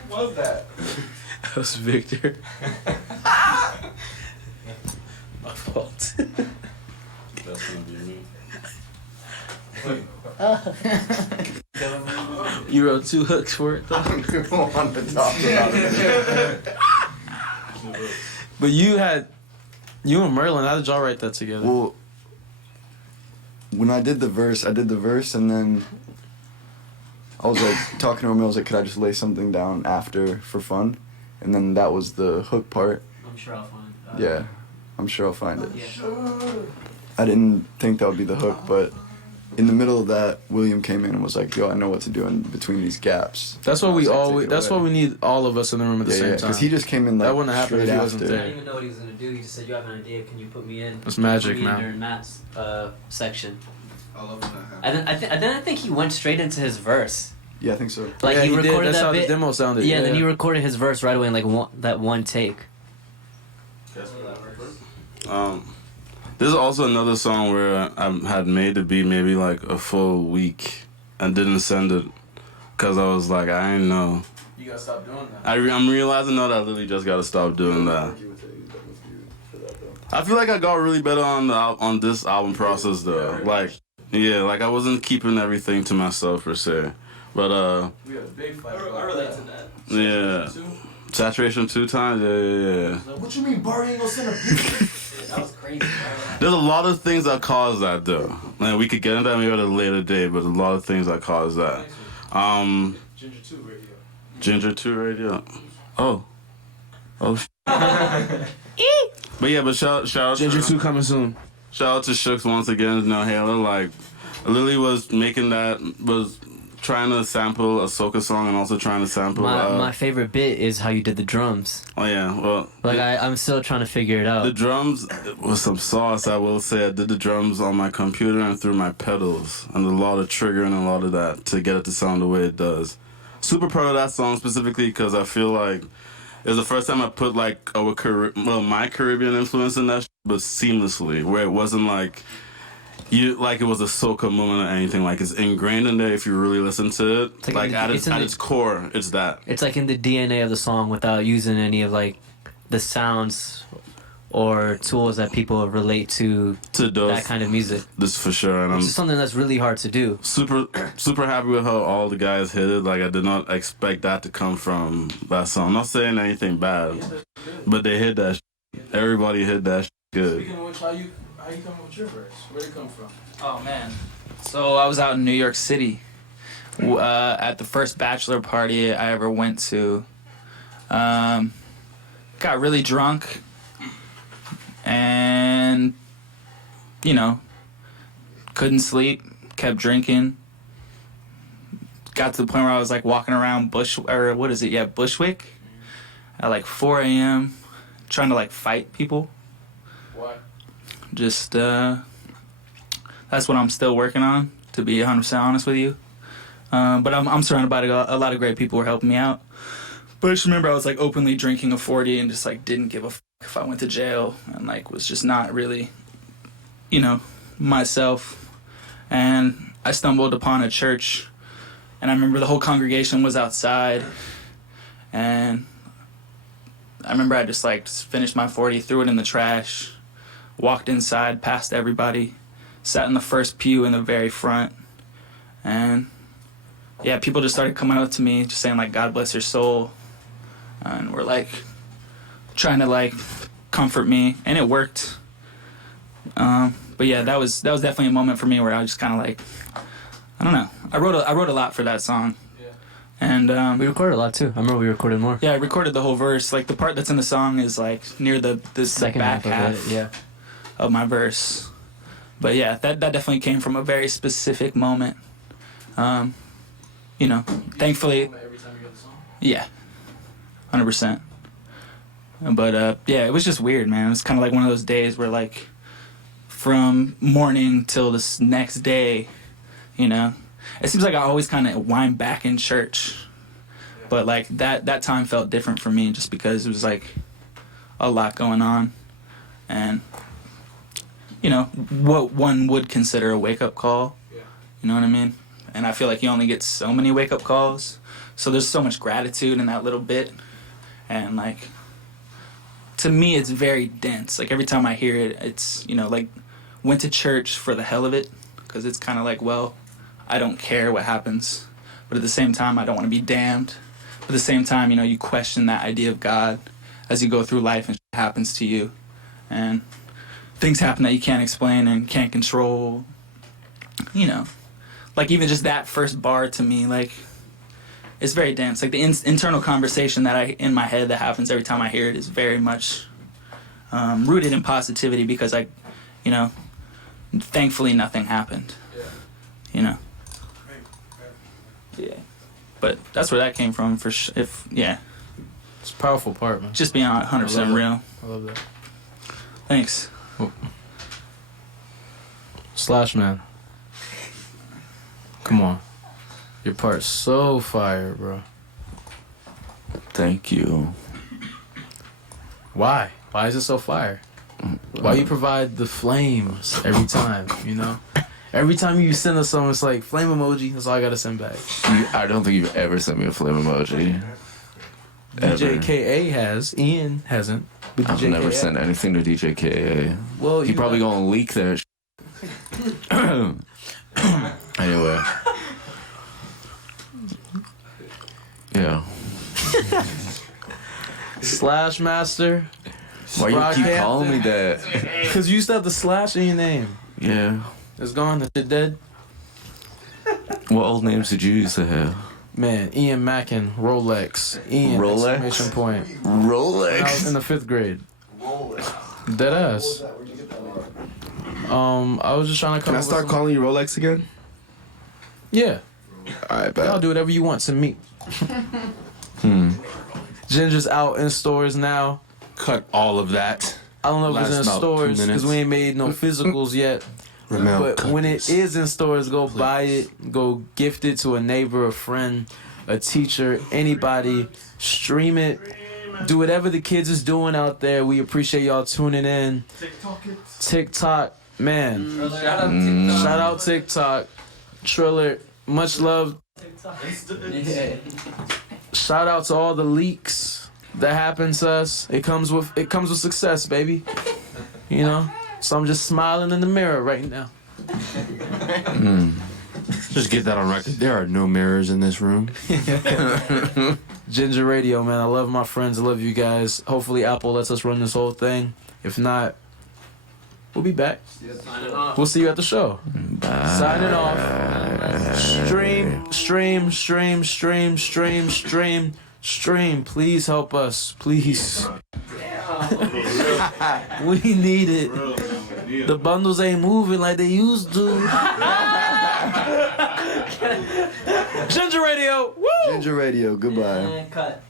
What was that? That was Victor. My fault. That's gonna be me. You wrote 2 hooks for it though. I don't even want to talk about it. But you and Merlin, how did y'all write that together? Well, when I did the verse, and then I was like talking to him. I was like, "Could I just lay something down after for fun?" And then that was the hook part. I'm sure I'll find. Yeah, I'm sure I'll find it. Yeah. I didn't think that would be the hook, but in the middle of that, William came in and was like, "Yo, I know what to do in between these gaps." That's what I we was like, always. "Take it That's away." what we need. All of us in the room at the Yeah, same yeah, time. because he just came in like that wouldn't happen if straight he wasn't after. I there. didn't even know what he was gonna do. He just said, "You have an idea? Can you put me in?" It's magic, put me in man. during Matt's section. I love when that happens. And then I think he went straight into his verse. Yeah, I think so. Like Yeah, he he did. recorded That's that how the bit. demo sounded. Yeah, and then he recorded his verse right away in like that one take. This is also another song where I had made the beat maybe like a full week and didn't send it because I was like, I didn't know. You gotta stop doing that. I'm realizing now that I literally just gotta stop doing that. I feel like I got really better on this album process though. Like, yeah, like I wasn't keeping everything to myself per se, but We had a big fight. I relate to that. yeah, Saturation 2 times, yeah. What you mean, Barry ain't gonna send a beat? That was crazy. Bro. There's a lot of things that cause that though. And we could get into that maybe at a later date, but a lot of things that cause that. Ginger 2 radio. Ginger 2 radio. Oh. But yeah, but shout out Ginger to 2 coming soon. shout out to Shooks once again. No Halo. Like Lily was trying to sample a soca song and also trying to sample. My favorite bit is how you did the drums. Oh yeah, well. Like I'm still trying to figure it out. The drums was some sauce, I will say. I did the drums on my computer and through my pedals, and a lot of triggering and a lot of that to get it to sound the way it does. Super proud of that song specifically because I feel like it's the first time I put like my Caribbean influence in that, but seamlessly, where it wasn't like it was a soca moment or anything. Like it's ingrained in there if you really listen to it. It's like at its core, it's that. It's like in the DNA of the song without using any of like the sounds or tools that people relate to those, that kind of music. This for sure, and It's just something that's really hard to do. Super happy with how all the guys hit it. Like I did not expect that to come from that song. I'm not saying anything bad, but they hit that. Everybody hit that good. Speaking of which, how you come up with your verse? Where'd it come from? Oh man. So I was out in New York City at the first bachelor party I ever went to. Got really drunk and couldn't sleep, kept drinking. Got to the point where I was like walking around Bushwick at like 4 a.m. trying to like fight people. Why? Just that's what I'm still working on, to be 100% honest with you. But I'm surrounded by a lot of great people who are helping me out. But I just remember I was like openly drinking a 40 and just like didn't give a f if I went to jail, and like was just not really, myself. And I stumbled upon a church, and I remember the whole congregation was outside, and I remember I just like finished my 40, threw it in the trash, walked inside, past everybody, sat in the first pew in the very front, and yeah, people just started coming up to me, just saying like, "God bless your soul," and we're like trying to like comfort me, and it worked. But yeah, that was definitely a moment for me where I was just kind of like, I don't know. I wrote a lot for that song. And we recorded a lot too. I remember we recorded more. Yeah, I recorded the whole verse. Like the part that's in the song is like near the second back half of it, yeah, of my verse. But yeah, that definitely came from a very specific moment. Thankfully, Every time you get the song? yeah, 100%. But yeah, it was just weird, man. It was kind of like one of those days where like from morning till this next day, it seems like I always kind of wind back in church. But like that time felt different for me just because it was like a lot going on. And you know, what one would consider a wake-up call. You know what I mean? And I feel like you only get so many wake-up calls. So there's so much gratitude in that little bit. And, like, to me, it's very dense. Like, every time I hear it, it's, you know, like, went to church for the hell of it. Because it's kind of like, well, I don't care what happens. But at the same time, I don't want to be damned. But at the same time, you know, you question that idea of God as you go through life and shit happens to you. And things happen that you can't explain and can't control. You know. Like, even just that first bar to me, like, it's very dense. Like, the internal conversation that in my head that happens every time I hear it is very much rooted in positivity because you know, thankfully nothing happened. You know? Yeah. But that's where that came from It's a powerful part, man. Just being 100% real. I love that. Thanks. Oh. Slash, man. Come on. Your part's so fire, bro. Thank you. Why? Why is it so fire? Why you provide the flames every time, you know? Every time you send us something, it's like, flame emoji, that's all I gotta send back. I don't think you've ever sent me a flame emoji. DJ KA has. Ian hasn't. I've never sent anything to DJ KA. Well, he probably gonna leak that Anyway. Yeah. Slash Master. Why you keep calling me that? Because you used to have the slash in your name. Yeah. It's gone. The shit dead. What old names did you used to have? Man, Ian Mackin, Rolex. Ian, Rolex? exclamation point. Rolex? When I was in the 5th grade. Rolex. Dead ass. I was just trying to come Can I start calling you Rolex again? Yeah. Alright, bet. Y'all do whatever you want to me. Ginger's out in stores now. Cut all of that. I don't know if it's in Last about stores 2 because minutes. we ain't made no physicals yet. But when it is in stores, go buy it. Go gift it to a neighbor, a friend, a teacher, anybody. Stream it. Do whatever the kids is doing out there. We appreciate y'all tuning in. TikTok, man. Shout out TikTok. Triller, much love. Shout out to all the leaks that happen to us. It comes with success, baby. You know? So I'm just smiling in the mirror right now. Just get that on record. There are no mirrors in this room. Ginger Radio, man. I love my friends. I love you guys. Hopefully Apple lets us run this whole thing. If not, we'll be back. We'll see you at the show. Bye. Signing off. Stream. Please help us. Please. We need it. The bundles ain't moving like they used to. Ginger Radio. Woo! Ginger Radio. Goodbye. Cut.